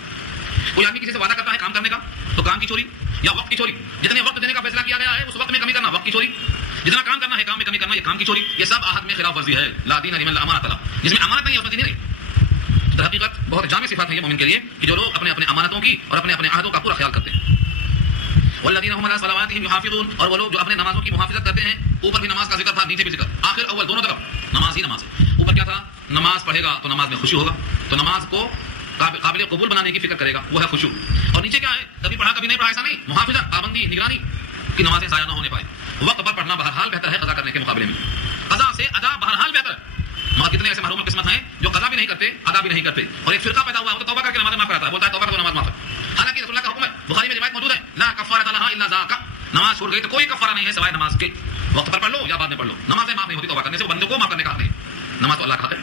کوئی آدمی کسی سے وعدہ کرتا ہے کام کرنے کا تو کام کی چوری یا وقت کی چوری, جتنے وقت دینے کا فیصلہ کیا گیا ہے اس وقت میں کمی کرنا, وقت کی چوری. جتنا کام کرنا ہے کام میں کمی کرنا, یہ کام کی چوری. یہ سب عہد میں خلاف ورزی ہے. لا دین لمن لا امانۃ لہ, جس میں امانت نہیں ہے اس میں دین نہیں. در حقیقت بہت جامع صفات ہے یہ مومن کے لیے کہ جو لوگ اپنے اپنے امانتوں کی اور اپنے اپنے عہدوں کا پورا خیال کرتے ہیں. والذین هم علی صلواتهم یحافظون, اور وہ لوگ جو اپنے نمازوں کی محافظت کرتے ہیں. اوپر بھی نماز کا ذکر تھا, نیچے بھی ذکر, آخر اول دونوں طرف نماز ہی نماز ہے. اوپر کیا تھا؟ نماز پڑھے گا تو نماز میں خوشی ہوگا, تو نماز کو قابل قبول بنانے کی فکر کرے گا, وہ ہے خشوع. اور نیچے کیا ہے؟ کبھی پڑھا کبھی نہیں پڑھا, ایسا نہیں. محافظت, پابندی, نگرانی کی نمازیں ضائع نہ ہونے پائے. وقت پر پڑھنا بہرحال بہتر ہے قضا کرنے کے مقابلے میں. قضا سے ادا بہرحال بہتر ہے. مگر کتنے ایسے محروم قسمت ہیں جو قضا بھی نہیں کرتے, ادا بھی نہیں کرتے, اور ایک فرقہ پیدا ہوا ہے وہ توبہ کر کے نماز معاف کراتا ہے, بولتا ہے توبہ کرو نماز معاف ہے. حالانکہ رسول اللہ کا حکم ہے, بخاری میں روایت موجود ہے, لا کفارۃ لہا الا ذاک, نماز چھوڑ گئی تو کوئی کفارہ نہیں ہے سوائے نماز کے. وقت پر پڑھ لو یا بعد میں پڑھ لو, نمازیں معاف نہیں ہوتی توبہ کرنے سے, وہ بندوں کو معاف کرنے کا حق نہیں. نماز تو اللہ کا حق ہے.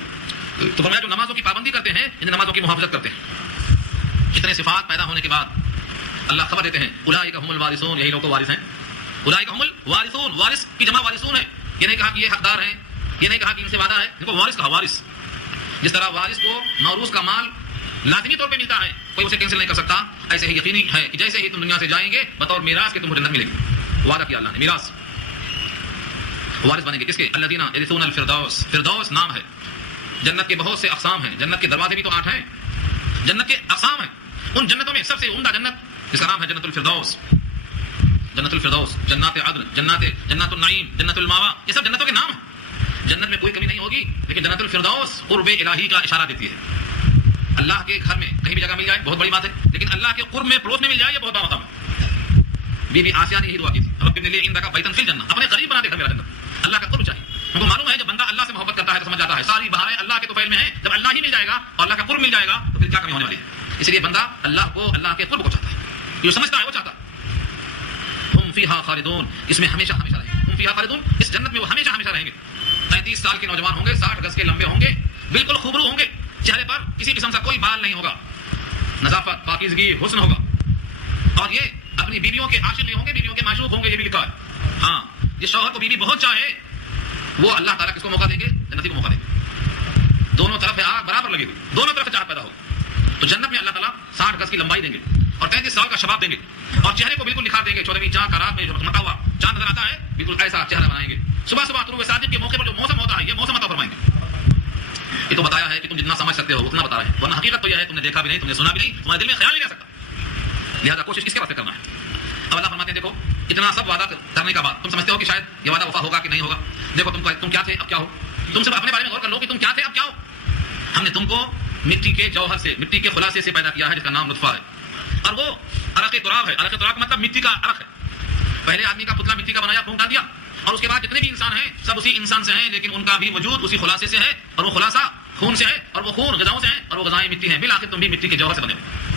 تو فرمایا جو نمازوں کی پابندی کرتے ہیں, ان نمازوں کی محافظت کرتے ہیں. کتنے صفات پیدا ہونے کے بعد اللہ خبر دیتے ہیں, اولئک هم الوارثون, یہی لوگ وارث ہیں. اولئک هم الوارثون, وارث کی جمع وارثون ہے. یہ نہیں کہا کہ یہ حقدار ہیں, یہ نہیں کہا کہ ان سے وعدہ ہے, ان کو وارث کہا. وارث جس طرح وارث کو موروث کا مال لازمی طور پہ ملتا ہے, کوئی اسے کینسل نہیں کر سکتا, ایسے ہی یقینی ہے کہ جیسے ہی تم دنیا سے جائیں گے بطور میراث کے تم کو جنت ملے گی. وعدہ کیا اللہ نے میراث, وارث بنیں گے کس کے؟ الذین یرثون الفردوس, فردوس نام ہے. جنت کے بہت سے اقسام ہیں, جنت کے دروازے بھی تو 8 ہیں, جنت کے اقسام ہیں. ان جنتوں میں سب سے عمدہ جنت جس کا نام ہے جنت الفردوس. جنت الفردوس, جنات عدن, جنات النعیم, جنت الماوا, یہ سب جنتوں کے نام ہیں. جنت میں کوئی کمی نہیں ہوگی, لیکن جنت الفردوس قرب الہی کا اشارہ دیتی ہے. اللہ کے گھر میں کہیں بھی جگہ مل جائے بہت بڑی بات ہے, لیکن اللہ کے قرب میں پڑوس میں مل جائے یہ بہت بڑا مقام ہے. بی بی آسیہ نے یہی دعا کی تھی, رب ابن لی عندک بیتا فی الجنہ, اپنے قریب بنا دے گھر میرا جنت. اللہ کا قرب چاہیے. ان کو معلوم ہے جب بندہ اللہ سے محبت کرتا ہے تو سمجھ جاتا ہے ساری بہاریں اللہ کے طفیل میں ہیں. جب اللہ ہی مل جائے گا اور اللہ کا قرب مل جائے گا تو پھر کیا کمی ہونے والی ہے. اس لیے بندہ اللہ کو, اللہ کے قرب کو چاہتا ہے, جو سمجھتا ہے وہ چاہتا ہے. ہم فیہا خالدون, اس میں ہمیشہ ہمیشہ رہیں گے. ہم فیہا خالدون, اس جنت میں وہ ہمیشہ ہمیشہ رہیں گے. 35 سال کے نوجوان ہوں گے, 60 گز کے لمبے ہوں گے, بالکل خوبرو ہوں گے, چہرے پر کسی قسم کا کوئی بال نہیں ہوگا, نظافت, پاکیزگی, حسن ہوگا. اور یہ اپنی بیویوں کے عاشق نہیں ہوں گے, بیویوں کے معشوق ہوں گے, یہ بھی لکھا ہے. ہاں, جس شوہر کو بیوی بہت چاہے وہ اللہ تعالیٰ کس کو موقع دیں گے؟ جنتی کو موقع دیں گے. دونوں طرف آگ برابر لگی ہوئی, دونوں طرف چاہت پیدا ہوگی. تو جنت میں اللہ تعالیٰ 60 گز کی لمبائی دیں گے اور 33 سال کا شباب دیں گے, اور چہرے کو بالکل نکھار دیں گے. 14ویں چاند کا رات میں جو متا ہوا چاند نظر آتا ہے, بالکل ایسا چہرہ بنائیں گے. صبح صبح طلوع صادق کے موقع پر جو موسم ہوتا ہے, یہ موسم عطا فرمائیں گے. یہ تو بتایا ہے کہ تم جتنا سمجھ سکتے ہو اتنا بتا رہے ہیں, ورنہ حقیقت تو یہ ہے تم نے دیکھا بھی نہیں, تم نے سنا بھی نہیں, تمہارے دل میں خیال نہیں رہ سکتا. لہذا کوشش کس کے واسطے کرنا ہے. اب اللہ فرماتے ہیں دیکھو اتنا سب وعدہ کرنے کا بعد تم سمجھتے ہو کہ شاید یہ وعدہ وفا ہوگا کہ نہیں ہوگا. دیکھو تم کیا تھے اب کیا ہو. تم صرف اپنے بارے میں غور کر لو کہ تم کیا تھے اب کیا ہو. ہم نے تم کو مٹی کے جوہر سے, مٹی کے خلاصے سے پیدا کیا ہے جس کا نام نطفہ ہے, اور وہ عرق تراب ہے. عرق تراب کا مطلب مٹی کا عرق ہے. پہلے آدمی کا پتلا مٹی کا بنایا, پھونک ڈال دیا, اور اس کے بعد جتنے بھی انسان ہیں سب اسی انسان سے ہیں, لیکن ان کا بھی وجود اسی خلاصے سے ہے, اور وہ خلاصہ خون سے ہے, اور وہ خون غذاؤں سے ہے, اور وہ غذائیں مٹی ہیں. بالآخر تم بھی مٹی کے جوہر سے بنے ہوئے.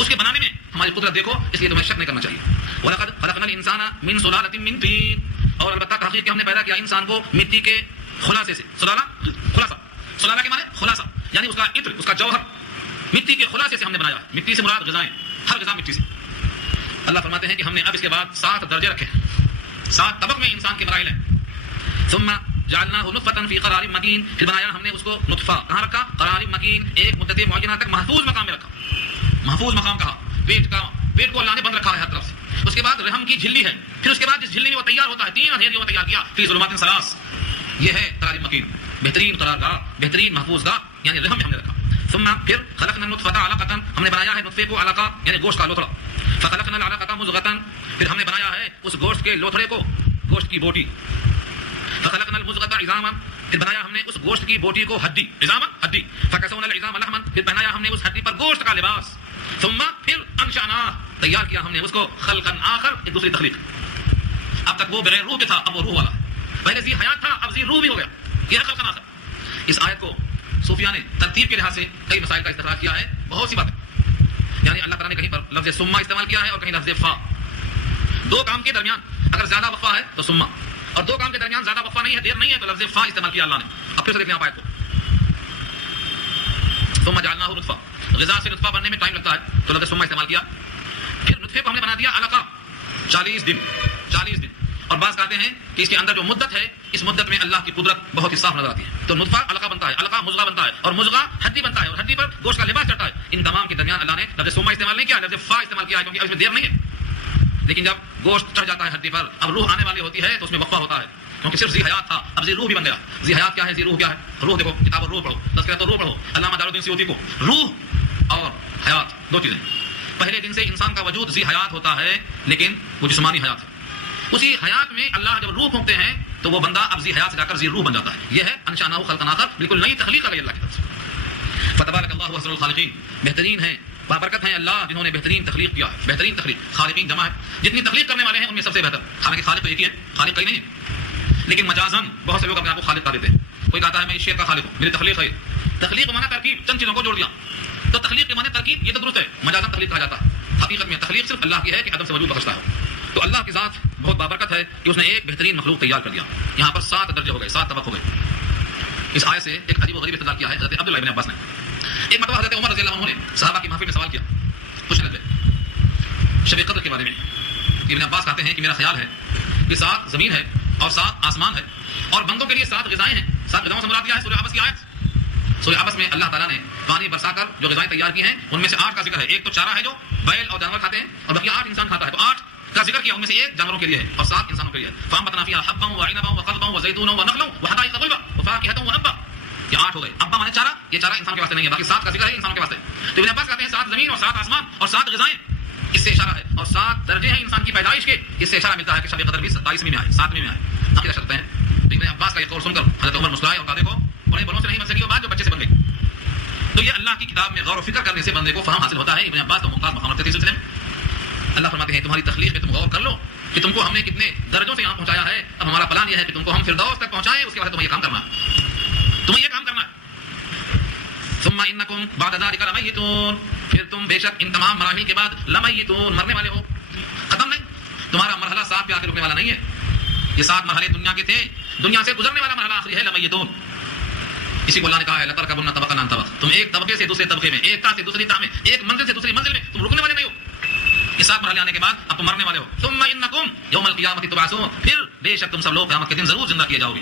اس کے بنانے میں ہماری قدرت دیکھو, اس لیے تمہیں شک نہیں کرنا چاہیے. وَلَقَدْ خَلَقْنَا الْإِنسَانَ مِنْ صُلَالَةٍ مِنْ طِينٍ, اور البتہ تحقیق کہ ہم نے پیدا کیا انسان کو مٹی کے خلاصے سے. خلاصہ کے معنی خلاصہ, یعنی اس کا عطر, اس کا جوہر مٹی کے خلاصے سے ہم نے بنایا. مٹی سے مراد غذائیں, ہر غذا مٹی سے. اللہ فرماتے ہیں کہ ہم نے اب اس کے بعد 7 درجے رکھے ہیں, 7 طبق میں انسان کے مراحل ہیں. ثم جعلناه نطفة في قرار مکین، پھر بنایا ہم نے اس کو نطفہ، کہاں رکھا؟ قرار مکین، ایک مدت معینہ تک محفوظ مقام میں رکھا. محفوظ مقام کہا پیٹ کو اللہ نے بند رکھا ہے ہر طرف سے. اس کے بعد رحم کی جھلی ہے، پھر اس کے بعد جس جھلی میں وہ تیار ہوتا ہے 3 اندھیریوں میں تیار کیا، فی ظلمات ثلاث. یہ ہے قرار مکین، بہترین قرارگاہ، بہترین محفوظ گاہ، یعنی رحم میں ہم نے رکھا. ثم پھر خلقنا النطفة علقة، ہم نے بنایا ہے نطفے کو علقہ یعنی گوشت کا لوتھڑا. فخلقنا العلقة مضغة، پھر ہم نے بنایا ہے اس گوشت کے لوتھڑے کو گوشت کی بوٹی. فخلقنا المضغة عظاما، پھر بنایا ہم نے اس گوشت کی بوٹی کو ہڈی، عظاما ہڈی. فکسونا العظام لحما، پھر بنایا ہم نے اس ہڈی پر گوشت کا لباس. ثم پھر انشأناه، تیار کیا ہم نے اس کو خلقا آخر، ایک دوسری تخلیق. اب تک وہ بغیر روح کے تھا، اب وہ روح والا. پہلے ذی حیات تھا، اب ذی روح بھی ہو گیا. یہ ہے خلقا آخر. اس آیت کو صوفیہ نے ترتیب کے لحاظ سے کئی مسائل کا استخراج کیا ہے، بہت سی باتیں. یعنی اللہ تعالیٰ نے کہیں پر لفظ ثم استعمال کیا ہے اور کہیں لفظ فا. 2 کام کے درمیان اگر زیادہ وقفہ ہے تو ثم، اور 2 کام کے درمیان زیادہ وقفہ نہیں ہے، دیر نہیں ہے، تو لفظ فا استعمال کیا اللہ نے. اب پھر سے دیکھیں آپ آیت کو. ثم جعلناه نطفہ، غذا سے نطفہ بننے میں ٹائم لگتا ہے تو لفظ ثم استعمال کیا. پھر نطفے کو ہم نے بنا دیا علقہ، 40 دن. اور بعض کہتے ہیں کہ اس کے اندر جو مدت ہے، اس مدت میں اللہ کی قدرت بہت ہی صاف نظر آتی ہے. تو نطفہ علقہ بنتا ہے، علقہ مضغہ بنتا ہے، اور مضغہ ہڈی بنتا ہے، اور ہڈی پر گوشت کا لباس چڑھتا ہے. ان تمام کے درمیان اللہ نے لفظ ثم استعمال نہیں کیا، لفظ فا استعمال کیا ہے، کیونکہ اس میں دیر نہیں ہے. لیکن جب گوشت چڑھ جاتا ہے ہڈی پر، اب روح آنے والی ہوتی ہے تو اس میں وقفہ ہوتا ہے، کیونکہ صرف ذی حیات تھا، اب ذی روح بھی بن گیا. ذی حیات کیا ہے، ذی روح کیا ہے؟ روح. دیکھو کتاب الروح پڑھو، تذکرۃ الروح پڑھو علامہ جلال الدین سیوطی کو. روح اور حیات 2 چیزیں. پہلے دن سے انسان کا وجود ذی حیات ہوتا ہے، لیکن وہ جسمانی حیات ہے. اسی حیات میں اللہ جب روح پھونکتے ہیں تو وہ بندہ اب ذی حیات سے جا کر ذی روح بن جاتا ہے. یہ ہے انشأناه خلقا آخر، بالکل نئی تخلیق آ گئی اللہ کی طرف سے. فتبارک اللہ احسن الخالقین، بہترین ہیں، بابرکت ہیں اللہ جنہوں نے بہترین تخلیق کیا ہے. بہترین تخلیق، خالقین جمع ہے، جتنی تخلیق کرنے والے ہیں ان میں سب سے بہتر. حالانکہ خالق تو ایک ہی ہے، خالق کئی نہیں ہے، لیکن مجازن بہت سے لوگ اپنے آپ کو خالق کہہ دیتے ہیں. کوئی کہتا ہے میں اس شعر کا خالق ہوں، میری تخلیق ہے. تخلیق معنی ترکیب، چند چیزوں کو جوڑ دیا. تو تخلیق کے معنی ترکیب، یہ تو درست ہے، مجازن تخلیق کہا جاتا ہے. حقیقت میں تخلیق صرف اللہ کی ہے کہ عدم سے وجود بخشتا ہے. تو اللہ کی ذات بہت بابرکت ہے کہ اس نے ایک بہترین مخلوق تیار کر دیا. یہاں پر 7 درجے ہو گئے، 7 طبق ہو گئے. اس آیت سے ایک عجیب و غریب استدلال کیا ہے حضرت عبداللہ ابن عباس نے. ایک مرتبہ حضرت عمر رضی اللہ عنہ نے صحابہ کی محفل میں سوال کیا، پوچھنے لگے شب قدر کے بارے میں. ابن عباس کہتے ہیں کہ میرا خیال ہے کہ 7 زمین ہے اور 7 آسمان ہے، اور بندوں کے لیے 7 غذائیں ہیں. 7 غذاؤں سے مراد کیا ہے؟ سورہ عبس کی آیت. سورہ عبس میں اللہ تعالیٰ نے پانی برسا کر جو غذائیں تیار کی ہیں ان میں سے 8 کا ذکر ہے. ایک تو چارہ ہے جو بیل اور جانور کھاتے ہیں، اور باقی 8 انسان کھاتا ہے. تو 8 کا ذکر کیا، ان میں سے 1 جانوروں کے لیے ہے اور 7 انسانوں کے لیے ہے. فَأَنبَتْنَا فِيهَا حَبًّا وَعِنَبًا وَقَضْبًا وَزَيْتُونًا وَنَخْلًا وَحَدَائِقَ غُلْبًا وَفَاكِهَةً وَأَبًّا. یہ 8 ہو گئے. ابا مانے چارہ، یہ چارہ انسان کے واسطے نہیں ہے، باقی 7 کا ذکر ہے انسانوں کے واسطے. تو ابن عباس کہتے ہیں 7 زمین اور 7 آسمان اور 7 غذائیں، اس سے اشارہ ہے. اور 7 درجے ہیں انسان کی پیدائش کے، اس سے اشارہ ملتا ہے کہ شب قدر بھی 27ویں میں آئے، 7ویں میں آئے. عقیدہ کرتے ہیں. تو ابن عباس کا یہ قول سن کر حضرت عمر مسکرائے اور کہا دیکھو بڑے بڑوں سے نہیں بن سکی وہ بات جو بچے سے بن گئی. تو یہ اللہ کی کتاب میں غور و فکر کرنے سے بندے کو فہم حاصل ہوتا ہے. ابن عباس تو ممتاز مقام رکھتے تھے اس سلسلے میں. اللہ فرماتے ہیں تمہاری تخلیق میں تم غور کر لو کہ تم کو ہم نے کتنے درجوں سے یہاں پہنچایا ہے. اب ہمارا پلان یہ ہے کہ تم کو ہم فردوس تک پہنچائیں، اس کے بعد تمہیں یہ کام کرنا ہے. ثم انکم بعد ذلک لمیتون، پھر تم بے شک ان تمام مراحل کے بعد لمیتون، مرنے والے ہو. ختم نہیں، تمہارا مرحلہ 7 پہ آ کے رکنے والا نہیں ہے. یہ 7 مرحلے دنیا کے تھے، دنیا سے گزرنے والا مرحلہ آخری ہے لمیتون. اسی کو اللہ نے کہا ہے لترکبن طبقا عن طبق، تم ایک طبقے سے دوسرے طبقے میں، ایک تا سے دوسری تا میں، ایک منزل سے دوسری منزل میں تم رکنے والے نہیں ہو. یہ 7 مرحلے آنے کے بعد اب تم مرنے والے ہو. ثم انکم یوم القیامۃ تبعثون، پھر بے شک تم سب لوگ قیامت کے دن ضرور زندہ کیے جاؤ گے.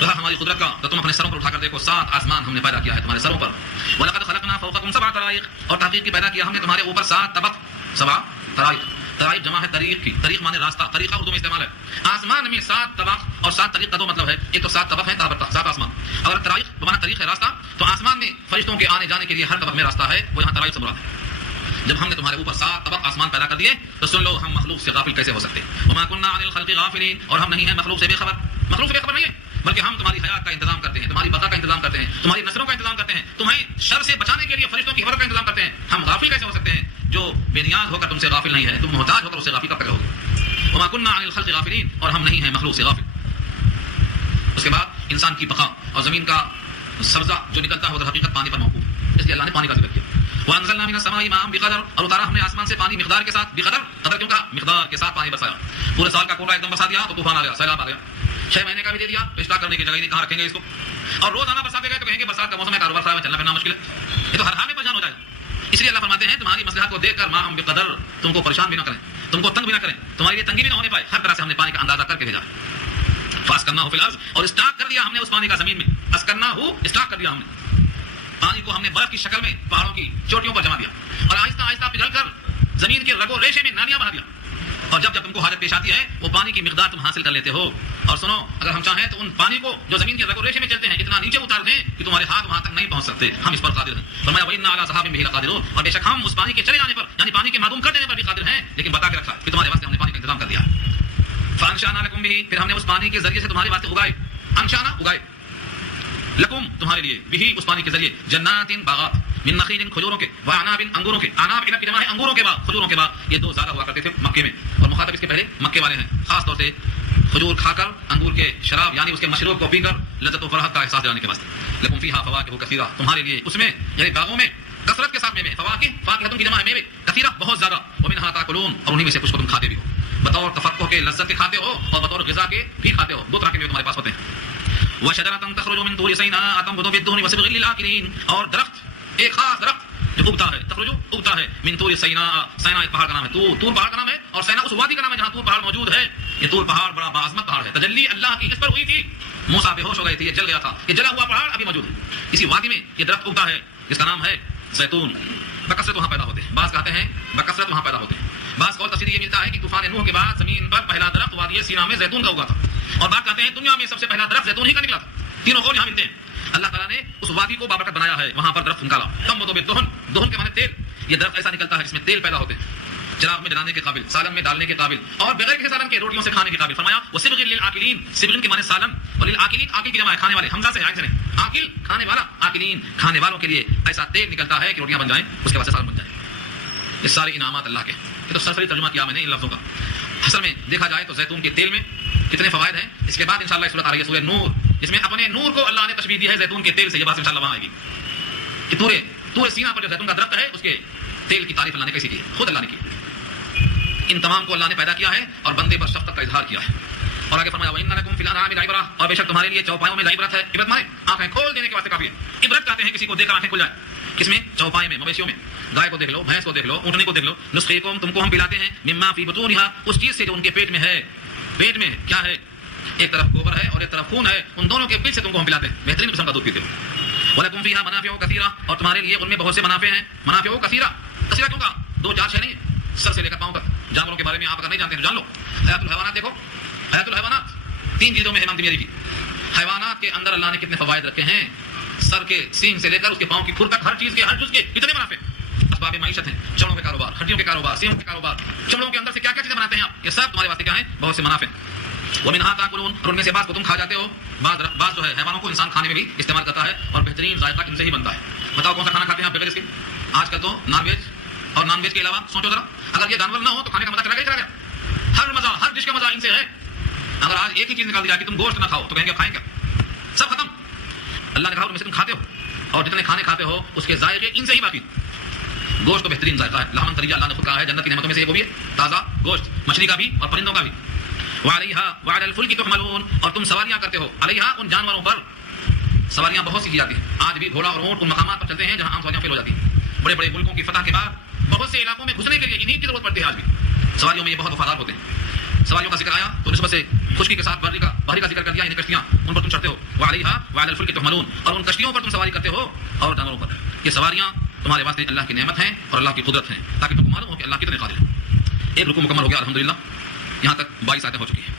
رہا ہماری قدرت کا تو تم اپنے سروں پر اٹھا کر دیکھو 7 آسمان ہم نے پیدا کیا ہے تمہارے سروں پر. وَلَقَدْ خَلَقْنَا فَوْقَكُمْ 7 طَرَائِقَ، اور تحقیق کی پیدا کیا ہم نے تمہارے اوپر 7 طبق. 7 طرائق، طرائق جمع ہے طریق کی، طریق مانے راستہ، طریقہ اردو میں استعمال ہے. آسمان میں 7 طبق اور 7 طریق کا دو مطلب ہے. ایک تو 7 طبق ہے 7 آسمان. اگر طرائق بمانا طریق ہے راستہ، تو آسمان میں فرشتوں کے آنے جانے کے لیے ہر طبق میں راستہ ہے، وہ یہاں طرائق سے مراد ہے. جب ہم نے تمہارے اوپر 7 طبق آسمان پیدا کر دیے تو سن لو ہم مخلوق سے غافل کیسے ہو سکتے. وما كنا عن الخلق غافلين، اور ہم نہیں ہیں مخلوق سے بے خبر. مخلوق سے بے خبر نہیں ہے، بلکہ ہم تمہاری حیات کا انتظام کرتے ہیں، تمہاری بقا کا انتظام کرتے ہیں، تمہاری نسلوں کا انتظام کرتے ہیں، تمہیں شر سے بچانے کے لیے فرشتوں کی حفاظت کا انتظام کرتے ہیں. ہم غافل کیسے ہو سکتے ہیں؟ جو بے نیاز ہو کر تم سے غافل نہیں ہے، تم محتاج ہو کر اس سے غافل کب تک رہو گے. وما كنا عن الخلق غافلين، اور ہم نہیں ہیں مخلوق سے غافل. اس کے بعد انسان کی بقا اور زمین کا سبزہ جو نکلتا ہے وہ حقیقت پانی پر موقوف ہے، اس لیے اللہ نے پانی کا ذکر کیا. وانزلنا من السماء ماء بقدر، اور اتارا ہم نے آسمان سے پانی مقدار کے ساتھ. بقدر، قدر کیوں کہا؟ مقدار کے ساتھ پانی برسایا. پورے سال کا کوٹا ایک دم برسا دیا تو طوفان آ گیا، سیلاب آ گیا. 6 مہینے کا بھی دے دیا تو اسٹاک کرنے کی جگہ ہی نہیں، کہاں رکھیں گے اس کو. اور روزانہ برساتے گئے تو کہیں گے برسات کا موسم ہے، کاروبار خراب ہے، چلنا پھرنا مشکل ہے. یہ تو ہر حال میں پریشان ہو جائے گا. اس لیے اللہ فرماتے ہیں تمہاری مصلحت کو دیکھ کر ماء بقدر، تم کو پریشان بھی نہ کریں، تم کو تنگ بھی نہ کریں، تمہاری لیے تنگی بھی نہ ہونے پائے، ہر طرح سے ہم نے پانی کا اندازہ کر کے بھیجا. فاسکناہ فی الارض، اور اسٹاک کر دیا ہم نے اس پانی کا زمین میں، اسکناہ اسٹاک کر دیا ہم نے، پانی کو ہم نے برف کی شکل میں پہاڑوں کی چوٹیوں پر جما دیا اور آہستہ آہستہ پگھل کر زمین کے رگ و ریشے میں نالیاں بنا دیا، اور جب تم کو حاجت پیش آتی ہے وہ پانی کی مقدار تم حاصل کر لیتے ہو۔ اور سنو، اگر ہم چاہیں تو ان پانی کو جو زمین کے رگ و ریشے میں چلتے ہیں اتنا نیچے اتار دیں کہ تمہارے ہاتھ وہاں تک نہیں پہنچ سکتے، ہم اس پر قادر ہیں۔ فرمایا وَإِنَّا عَلَىٰ ذَهَابٍ بِهِ لَقَادِرُونَ، اور بے شک ہم اس پانی کے چلے جانے پر یعنی پانی کے معدوم کر دینے پر بھی قادر ہیں، لیکن بتا کے رکھا کہ تمہارے واسطے ہم نے پانی کا انتظام کر دیا۔ فَأَنشَأْنَا لَكُم بِهِ، پھر ہم نے اس پانی کے ذریعے سے تمہارے واسطے اگائے، انشانا اگائے، لکم تمہارے لیے، بھی اس پانی کے ذریعے، جنات باغات، من نخیل کھجوروں کے، وعناب انگوروں کے، عناب عنب کی جمع ہے انگوروں کے باغ، کھجوروں کے باغ، یہ دو زیادہ ہوا کرتے تھے مکے میں، اور مخاطب اس کے پہلے مکے والے ہیں، خاص طور سے کھجور کھا کر انگور کے شراب یعنی اس کے مشروب کو پی کر لذت و فرحت کا احساس دلانے کے واسطے۔ لکم فیہا فواکہ کثیرہ، تمہارے لیے اس میں یعنی باغوں میں کثرت کے ساتھ میوے، فواکہ فاکہۃ کی جمع ہے میوے، کثیرہ بہت زیادہ، ومنھا تاکلون، اور انہی میں سے کچھ کو تم کھاتے بھی ہو، بطور تفقہ کے لذت کے کھاتے ہو اور بطور غذا کے بھی کھاتے ہو، دو طرح کے میوے تمہارے پاس ہوتے ہیں۔ وشجرۃ تخرج من طور سیناء تنبت بالدهن وصبغ للآکلین، اور درخت، ایک خاص درخت جو اگتا ہے، تخرج اگتا ہے، من طور سیناء، سیناء ایک پہاڑ کا نام ہے، طور پہاڑ کا نام ہے، اور سیناء اس وادی کا نام ہے جہاں طور پہاڑ موجود ہے۔ یہ طور پہاڑ بڑا باعظمت پہاڑ ہے، تجلی اللہ کی اس پر ہوئی تھی، موسیٰ بے ہوش ہو گئے تھے، یہ جل گیا تھا، یہ جلا ہوا پہاڑ ابھی موجود ہے، اسی وادی میں یہ درخت اگتا ہے جس کا نام ہے زیتون، بکثرت وہاں پیدا ہوتے ہیں، بعض کہتے ہیں بکثرت وہاں پیدا ہوتے ہیں، بعض قول تفسیر یہ ملتا ہے کہ طوفان نوح کے بعد زمین پر پہلا درخت وادی سینا میں زیتون کا اگا تھا، اور بعض کہتے ہیں دنیا میں سب سے پہلا درخت زیتون ہی کا نکلا تھا، تینوں قول یہاں ملتے ہیں۔ اللہ تعالیٰ نے اس وادی کو بابرکت بنایا ہے، وہاں پر درخت نکالا، تنبت بالدہن، دہن کے معنی تیل، یہ درخت ایسا نکلتا ہے جس میں تیل پیدا ہوتے ہیں، چراغ میں جلانے کے قابل، سالن میں ڈالنے کے قابل، اور بغیر کسی سالن کے روٹیوں سے کھانے کے قابل۔ فرمایا وصبغ للآکلین، صبغ کے معنی سالن، اور للآکلین آکل کی جمع ہے کھانے والے، حمزہ سے عین سے نہیں، آکل کھانے والا، آکلین کھانے والوں کے لیے ایسا تیل نکلتا ہے کہ روٹیاں بن جائیں، اس کے بعد سے سالن بن جائے۔ یہ سارے انعامات اللہ کے، یہ تو سرسری ترجمہ کیا میں نے ان لفظوں کا۔ اصل میں دیکھا جائے تو زیتون کے تیل میں کتنے فوائد ہیں، اس کے بعد انشاءاللہ ایک سورۃ آ رہی ہے سورہ نور، جس میں اپنے نور کو اللہ نے تشبیہ دی ہے زیتون کے تیل سے، یہ بات انشاءاللہ وہاں آئے گی کہ طور سینا پر جو زیتون کا درخت ہے اس کے تیل کی تعریف اللہ نے کیسی کی ہے، خود اللہ نے کی۔ ان تمام کو اللہ نے پیدا کیا ہے اور بندے پر شفقت کا اظہار کیا ہے، اور آگے فرمایا وَإِنَّ لَكُمْ فِي الْأَنْعَامِ لَعِبْرَةً، اور بے شک تمہارے لیے چوپایوں میں عبرت ہے، عبرت مانے آنکھیں کھول دینے کے واسطے کافی ہے، عبرت کہتے ہیں کسی کو دیکھ کر آنکھیں کھل جائیں، کس میں؟ چوپائے میں، مویشیوں میں، گائے کو دیکھ لو، بھینس کو دیکھ لو، اونٹنے کو دیکھ لو، نسقیکم تم کو ہم پلاتے ہیں، مما فی بطونھا اس چیز سے جو ان کے پیٹ میں ہے، پیٹ میں کیا ہے؟ ایک طرف گوبر ہے اور ایک طرف خون ہے، ان دونوں کے بیچ سے تم کو ہم پلاتے ہیں، بہترین قسم کا دودھ پیتے ہو۔ وَلَكُمْ فِيهَا مَنَافِعُ كَثِيرَةٌ، اور تمہارے لیے ان میں بہت سے منافع ہیں، منافع کثیرہ، کثیرہ کیوں کہا؟ دو چار شے نہیں، سر سے لے کر پاؤں تک۔ جانوروں کے بارے میں آپ اگر نہیں جانتے تو جان لو، حیات الحیوانات دیکھو، حیات الحیوانات 3 جلدوں میں امام ترمذی کی، حیوانات کے اندر اللہ نے کتنے فوائد رکھے ہیں، سر کے سینگ سے لے کر اس کے پاؤں کی کھر تک، ہر چیز کے ہر جز کے کتنے منافع، اسباب معیشت ہیں، چمڑوں کے کاروبار، ہڈیوں کے کاروبار، سینگوں کے کاروبار، چمڑوں کے اندر سے کیا کیا چیزیں بناتے ہیں آپ، یہ سب تمہارے واسطے کیا ہیں؟ بہت سے منافع۔ وَمِنْهَا تَأْكُلُونَ، اور ان میں سے بعض کو تم کھا جاتے ہو، بعض جو ہے حیوانوں کو انسان کھانے میں بھی استعمال کرتا ہے، اور بہترین ذائقہ ان سے ہی بنتا ہے۔ بتاؤ کون سا کھانا کھاتے ہیں آپ بغیر اس کے؟ آج کل تو نان ویج، اور نان ویج کے علاوہ سوچو ذرا، اگر یہ جانور نہ ہو تو کھانے کا مزہ چلا گیا، ہر مزہ، ہر ڈش کا مزہ ان سے ہے۔ اگر آج ایک ہی چیز نکال دیا کہ تم گوشت نہ کھاؤ تو کہیں گے کھائیں کیا؟ سب ختم۔ اللہ نے کہا ان میں سے تم کھاتے ہو، اور جتنے کھانے کھاتے ہو اس کے ذائقے ان سے ہی باقی۔ گوشت تو بہترین ذائقہ ہے، لحمن طریہ، اللہ نے خود کہا ہے جنت کی نعمتوں میں سے وہ بھی ہے تازہ گوشت، مچھلی کا بھی اور پرندوں کا بھی۔ وعلیہا وعلی الفلک تحملون، اور تم سواریاں کرتے ہو، علیہا ان جانوروں پر، سواریاں بہت سی کی جاتی ہیں، آج بھی گھوڑا اور اونٹ ان مقامات پر چلتے ہیں جہاں عام سواریاں فیل ہو جاتی ہیں، بڑے بڑے ملکوں کی فتح کے بعد بہت سے علاقوں میں گھسنے کے لیے انہیں کی ضرورت پڑتی ہے، آج بھی سواریوں میں یہ بہت وفادار ہوتے ہیں۔ سواریوں کا ذکر آیا تو نسبت سے خشکی کے ساتھ بحری کا ذکر کر دیا، یعنی کشتیاں، ان پر تم چڑھتے ہو، وعلیہا وعلی الفلک تحملون، اور ان کشتیوں پر تم سواری کرتے ہو اور جانوروں پر۔ یہ سواریاں تمہارے واسطے اللہ کی نعمت ہیں اور اللہ کی قدرت ہیں، تاکہ تم کو معلوم ہو کہ اللہ کتنے قادر ہے۔ ایک رکوع مکمل ہو گیا الحمدللہ، یہاں تک 22 آیتیں ہو چکی ہیں۔